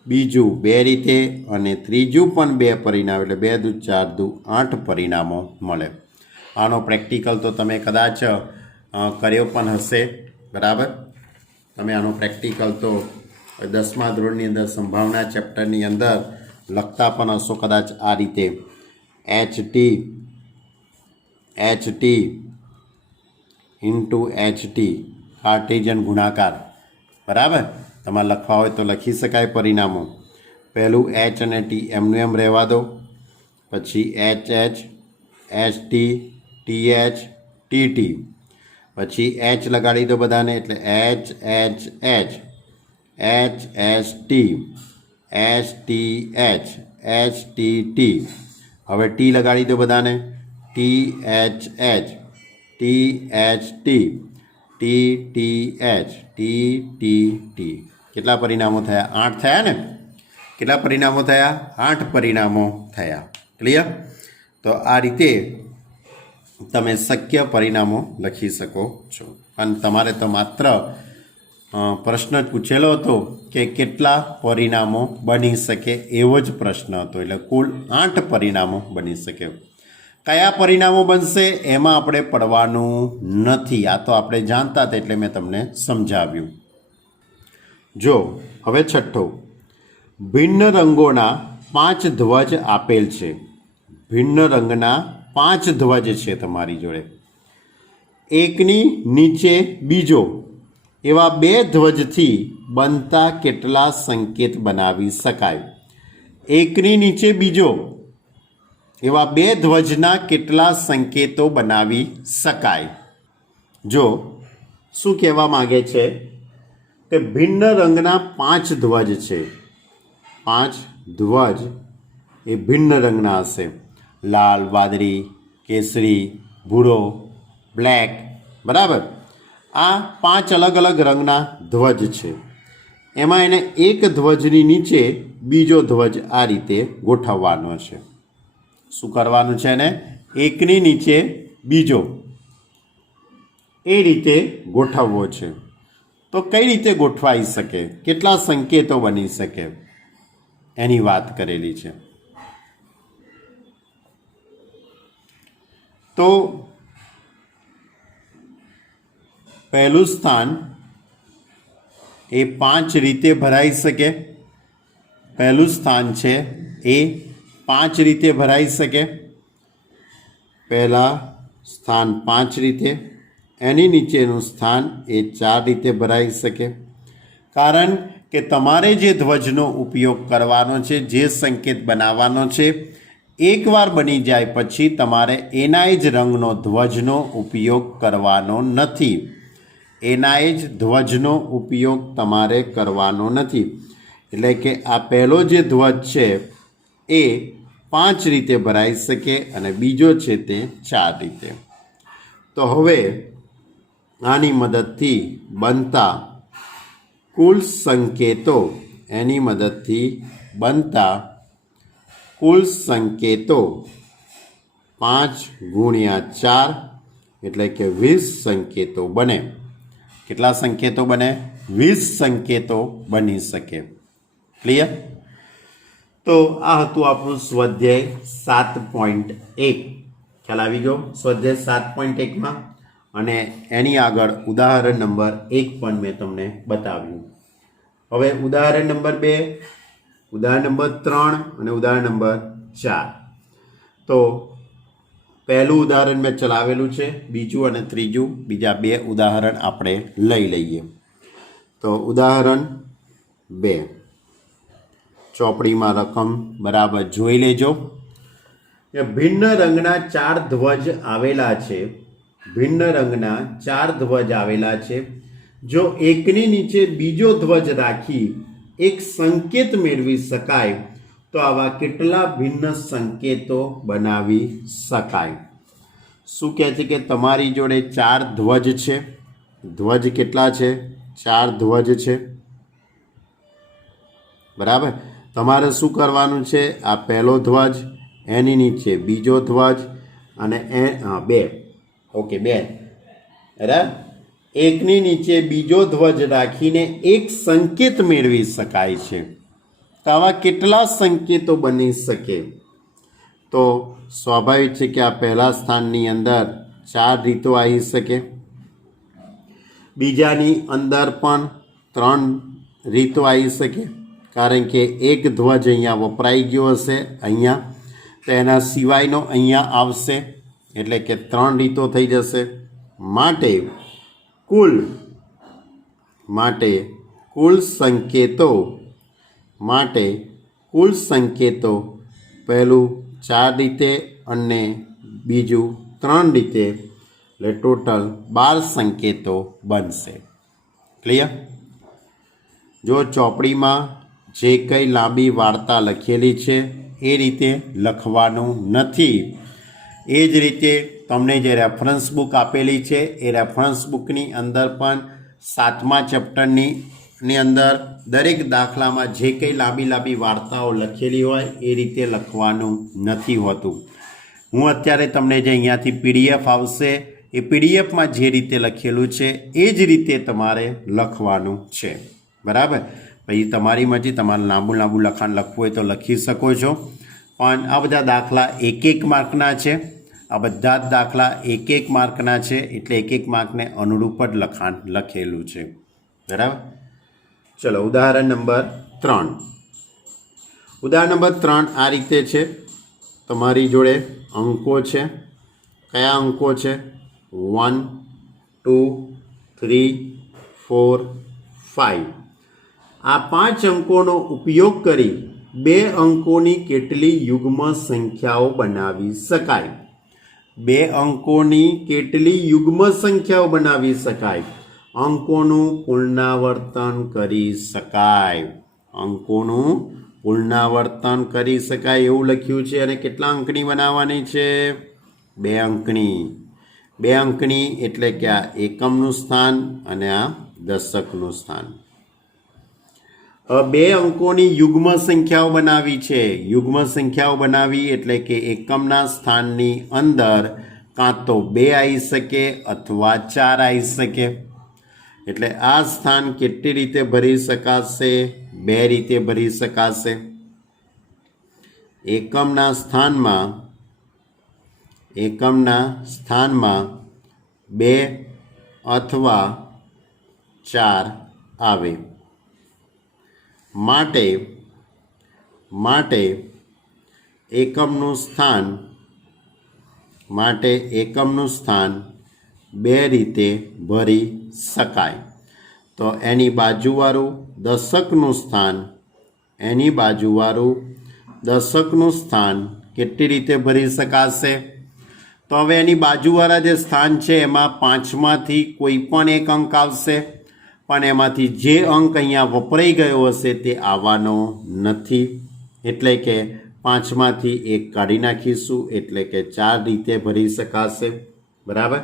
બીજું 2 રીતે અને ત્રીજું પણ 2 પરિણામ, એટલે 2 દુ 4 દુ 8 પરિણામો મળે. આનો પ્રેક્ટિકલ તો તમે કદાચ કર્યો પણ હશે. બરાબર. તમે આનો પ્રેક્ટિકલ તો 10મા ધોરણની અંદર સંભાવના ચેપ્ટરની અંદર લખતા પણ હશો કદાચ આ રીતે. HT ઇન્ટુ HT કાર્ટેશિયન ગુણાકાર. બરાબર. તમારે લખવા હોય તો લખી શકાય પરિણામો. પહેલું H અને T એમનું એમ રહેવા દો, પછી HH, HT, TH, TT, પછી H લગાડી દો બધાને, એટલે HHH, HST, STH, STT. હવે T લગાડી દો બધાને, THH, THT, TTH, TTT. કેટલા પરિણામો થયા? 8 થયા ને? કેટલા પરિણામો થયા? 8 પરિણામો થયા. ક્લિયર? તો આ રીતે તમે શક્ય પરિણામો લખી શકો છો. અને તમારે તો માત્ર પ્રશ્ન જ પૂછેલો હતો કે કેટલા પરિણામો બની શકે, એવો જ પ્રશ્ન હતો. એટલે કુલ 8 પરિણામો બની શકે. કયા પરિણામો બનશે એમાં આપણે પડવાનું નથી. આ તો આપણે જાણતા હતા એટલે મેં તમને સમજાવ્યું. જો હવે છઠ્ઠો, ભિન્ન રંગોના 5 ધ્વજ આપેલ છે. ભિન્ન રંગના 5 ધ્વજ છે તમારી જોડે. એકની નીચે બીજો એવા 2 ધ્વજથી બનતા કેટલા સંકેત બનાવી શકાય? એકની નીચે બીજો એવા 2 ધ્વજના કેટલા સંકેતો બનાવી શકાય? જો શું કહેવા માગે છે કે ભિન્ન રંગના 5 ધ્વજ છે. 5 ધ્વજ એ ભિન્ન રંગના હશે. લાલ, વાદળી, કેસરી, ભૂરો, બ્લેક, બરાબર. આ 5 અલગ અલગ રંગના ધ્વજ છે. એમાં એને એક ધ્વજની નીચે બીજો ધ્વજ આ રીતે ગોઠવવાનો છે. શું કરવાનું છે? એને એકની નીચે બીજો એ રીતે ગોઠવવો છે. તો કઈ રીતે ગોઠવાઈ શકે, કેટલા સંકેતો બની શકે, એની વાત કરેલી છે. તો પહેલું સ્થાન એ 5 રીતે ભરાઈ શકે. પહેલું સ્થાન છે એ 5 રીતે ભરાઈ શકે. પહેલા સ્થાન 5 રીતે, એની નીચેનું સ્થાન એ 4 રીતે ભરાઈ શકે. કારણ કે તમારે જે ધ્વજનો ઉપયોગ કરવાનો છે, જે સંકેત બનાવવાનો છે, એકવાર બની જાય પછી તમારે એના જ રંગનો ધ્વજનો ઉપયોગ કરવાનો નથી. એના જ ધ્વજનો ઉપયોગ તમારે કરવાનો નથી. એટલે કે આ પહેલો જે ધ્વજ છે એ 5 રીતે ભરાઈ શકે અને બીજો છે તે 4 રીતે. તો હવે આની મદદથી બનતા કુલ સંકેતો, એની મદદથી બનતા કુલ સંકેતો 5 ગુણ્યા 4 એટલે કે 20 સંકેતો બને. કેટલા સંકેતો બને? 20 સંકેતો બની શકે. ક્લિયર? તો આ હતું આપણું સ્વાધ્યાય 7.1. ખ્યાલ આવી ગયો સ્વાધ્યાય 7.1માં. અને એની આગળ ઉદાહરણ નંબર 1 પણ મેં તમને બતાવ્યું. હવે ઉદાહરણ નંબર 2, ઉદાહરણ નંબર 3 અને ઉદાહરણ નંબર 4. તો પહેલું ઉદાહરણ મેં ચલાવેલું છે, બીજું અને ત્રીજું, બીજા 2 ઉદાહરણ આપણે લઈ લઈએ. તો ઉદાહરણ 2, ચોપડીમાં રકમ બરાબર જોઈ લેજો. ભિન્ન રંગના 4 ધ્વજ આવેલા છે. ભિન્ન રંગના 4 ધ્વજ આવેલા છે. જો એકની નીચે બીજો ધ્વજ રાખી એક સંકેત મેળવી શકાય તો આવા કેટલા ભિન્ન સંકેતો બનાવી શકાય? શું કહે છે કે તમારી જોડે 4 ધ્વજ છે. ધ્વજ કેટલા છે? 4 ધ્વજ છે. બરાબર. તમારે શું કરવાનું છે? આ પહેલો ધ્વજ, એની નીચે બીજો ધ્વજ અને 2. ઓકે, 2. બરાબર. એકની નીચે બીજો ધ્વજ રાખીને એક સંકેત મેળવી શકાય છે. તો આવા કેટલા સંકેતો બની શકે? તો સ્વાભાવિક છે કે આ પહેલા સ્થાનની અંદર 4 રીતો આવી શકે. બીજાની અંદર પણ 3 રીતો આવી શકે. કારણ કે એક ધ્વજ અહીંયા વપરાઈ ગયો હશે અહીંયા, તો એના સિવાયનો અહીંયા આવશે, એટલે કે 3 રીતો થઈ જશે. માટે કુલ સંકેતો પહેલું 4 રીતે અને બીજું 3 રીતે, એટલે ટોટલ 12 સંકેતો બનશે. ક્લિયર? જો ચોપડીમાં જે કંઈ લાંબી વાર્તા લખેલી છે એ રીતે લખવાનું નથી. એ જ રીતે તમને જે રેફરન્સ બુક આપેલી છે એ રેફરન્સ બુકની અંદર પણ 7મા ચેપ્ટરની અંદર દરેક દાખલામાં જે કંઈ લાંબી વાર્તાઓ લખેલી હોય એ રીતે લખવાનું નથી હોતું. હું અત્યારે તમને જે અહીંયાથી PDF આવશે એ PDFમાં જે રીતે લખેલું છે એ જ રીતે તમારે લખવાનું છે. બરાબર. પછી તમારી મરજી, તમારે લાંબુ લખાણ લખવું હોય તો લખી શકો છો. પણ આ બધા દાખલા 1 માર્કના છે. આ બધા જ દાખલા 1 માર્કના છે. એટલે 1 માર્કને અનુરૂપ જ લખાણ લખેલું છે. બરાબર. ચલો ઉદાહરણ નંબર 3. ઉદાહરણ નંબર 3 આ રીતે છે. તમારી જોડે અંકો છે. કયા અંકો છે? 1, 2, 3, 4, 5. આ 5 અંકોનો ઉપયોગ કરી 2 અંકોની કેટલી યુગ્મ સંખ્યાઓ બનાવી શકાય? 2 અંકોની કેટલી યુગ્મ સંખ્યાઓ બનાવી શકાય? અંકોનું પુનરાવર્તન કરી શકાય. અંકોનું પુનરાવર્તન કરી શકાય એવું લખ્યું છે અને કેટલા અંકની બનાવવાની છે? 2 અંકની. 2 અંકની એટલે કે આ એકમનું સ્થાન અને આ દશકનું સ્થાન. 2 અંકોની યુગ્મ સંખ્યાઓ બનાવી છે. યુગ્મ સંખ્યાઓ બનાવી એટલે કે એકમના સ્થાનની અંદર કાં તો 2 આવી શકે અથવા 4 આવી શકે. એટલે આ સ્થાન કેટલી રીતે ભરી શકાશે? 2 રીતે ભરી શકાશે. એકમના સ્થાનમાં 2 અથવા 4 આવે. માટે એકમનું સ્થાન 2 રીતે ભરી શકાય. તો એની બાજુવાળું દશકનું સ્થાન કેટલી રીતે ભરી શકાશે? તો હવે એની બાજુવાળા જે સ્થાન છે એમાં 5માંથી કોઈ પણ એક અંક આવશે, પણ એમાંથી જે અંક અહીંયા વપરાઈ ગયો હશે તે આવવાનો નથી. એટલે કે 5માંથી 1 કાઢી નાખીશું એટલે કે 4 રીતે ભરી શકાશે. બરાબર.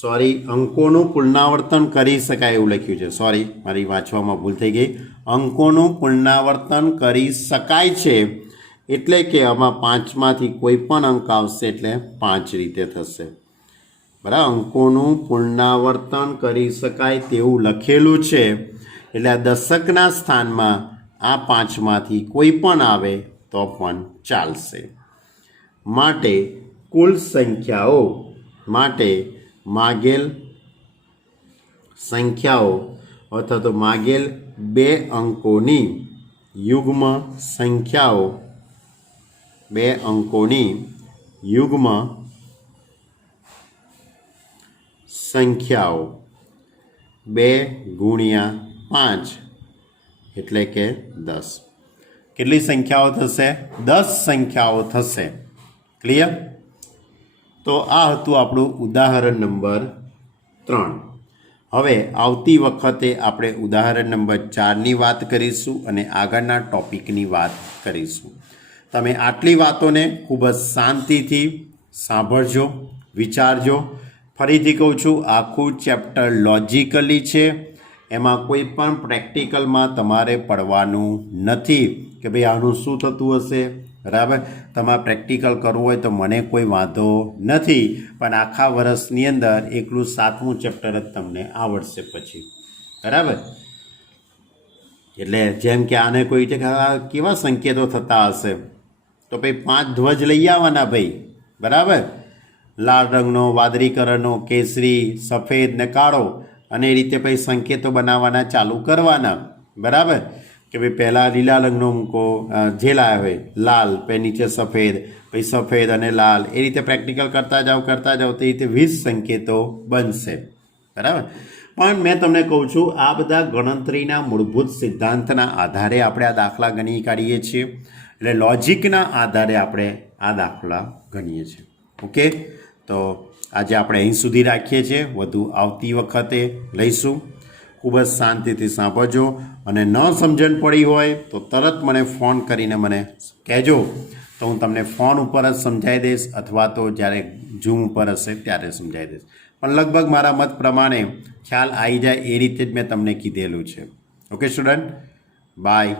સોરી, અંકોનું પુનરાવર્તન કરી શકાય એવું લખ્યું છે. સોરી, મારી વાંચવામાં ભૂલ થઈ ગઈ. અંકોનું પુનરાવર્તન કરી શકાય છે એટલે કે આમાં 5માંથી કોઈ પણ અંક આવશે એટલે 5 રીતે થશે. બરાબર. અંકોનું પુનરાવર્તન કરી શકાય તેવું લખેલું છે એટલે આ દશકના સ્થાનમાં આ 5માંથી કોઈ પણ આવે તો પણ ચાલશે. માટે કુલ સંખ્યાઓ માગેલ સંખ્યાઓ અથવા તો માગેલ 2 અંકોની યુગ્મ સંખ્યાઓ 2 અંકોની યુગ્મ સંખ્યાઓ 2 ગુણ્યા 5 એટલે કે 10. કેટલી સંખ્યાઓ થશે? 10 સંખ્યાઓ થશે. ક્લિયર? તો આ હતું આપણું ઉદાહરણ નંબર 3. હવે આવતી વખતે આપણે ઉદાહરણ નંબર 4ની વાત કરીશું અને આગળના ટોપિકની વાત કરીશું. તમે આટલી વાતોને ખૂબ જ શાંતિથી સાંભળજો, વિચારજો. ફરીથી કહું છું, આખું ચેપ્ટર લોજિકલી છે. એમાં કોઈ પણ પ્રેક્ટિકલમાં તમારે પડવાનું નથી કે ભાઈ આનું શું થતું હશે. બરાબર. તમારે પ્રેક્ટિકલ કરવું હોય તો મને કોઈ વાંધો નથી, પણ આખા વર્ષની અંદર એકલું 7મું ચેપ્ટર જ તમને આવડશે પછી. બરાબર. એટલે જેમ કે આને કોઈ છે કે કેવા સંકેતો થતા હશે, તો ભાઈ 5 ધ્વજ લઈ આવવાના ભાઈ. બરાબર. લાલ રંગનો, વાદળી કલરનો, કેસરી, સફેદ ને કાળો, અને એ રીતે પછી સંકેતો બનાવવાના ચાલુ કરવાના. બરાબર. કે ભાઈ પહેલાં લીલા રંગનો મૂકો, જે લાવે લાલ, પછી નીચે સફેદ, પછી સફેદ અને લાલ, એ રીતે પ્રેક્ટિકલ કરતા જાઓ તે રીતે 20 સંકેતો બનશે. બરાબર. પણ મેં તમને કહું છું, આ બધા ગણતરીના મૂળભૂત સિદ્ધાંતના આધારે આપણે આ દાખલા ગણી કાઢીએ છીએ. એટલે લોજિકના આધારે આપણે આ દાખલા ગણીએ છીએ. ઓકે. તો આજે આપણે અહીં સુધી રાખીએ છીએ. વધુ આવતી વખતે લઈશું. ખૂબ જ શાંતિથી સાંભળજો અને ન સમજણ પડી હોય તો તરત મને ફોન કરીને મને કહેજો, તો હું તમને ફોન ઉપર જ સમજાવી દઈશ અથવા તો જ્યારે ઝૂમ ઉપર હશે ત્યારે સમજાવી દઈશ. પણ લગભગ મારા મત પ્રમાણે ખ્યાલ આવી જાય એ રીતે જ મેં તમને કીધેલું છે. Okay student, by.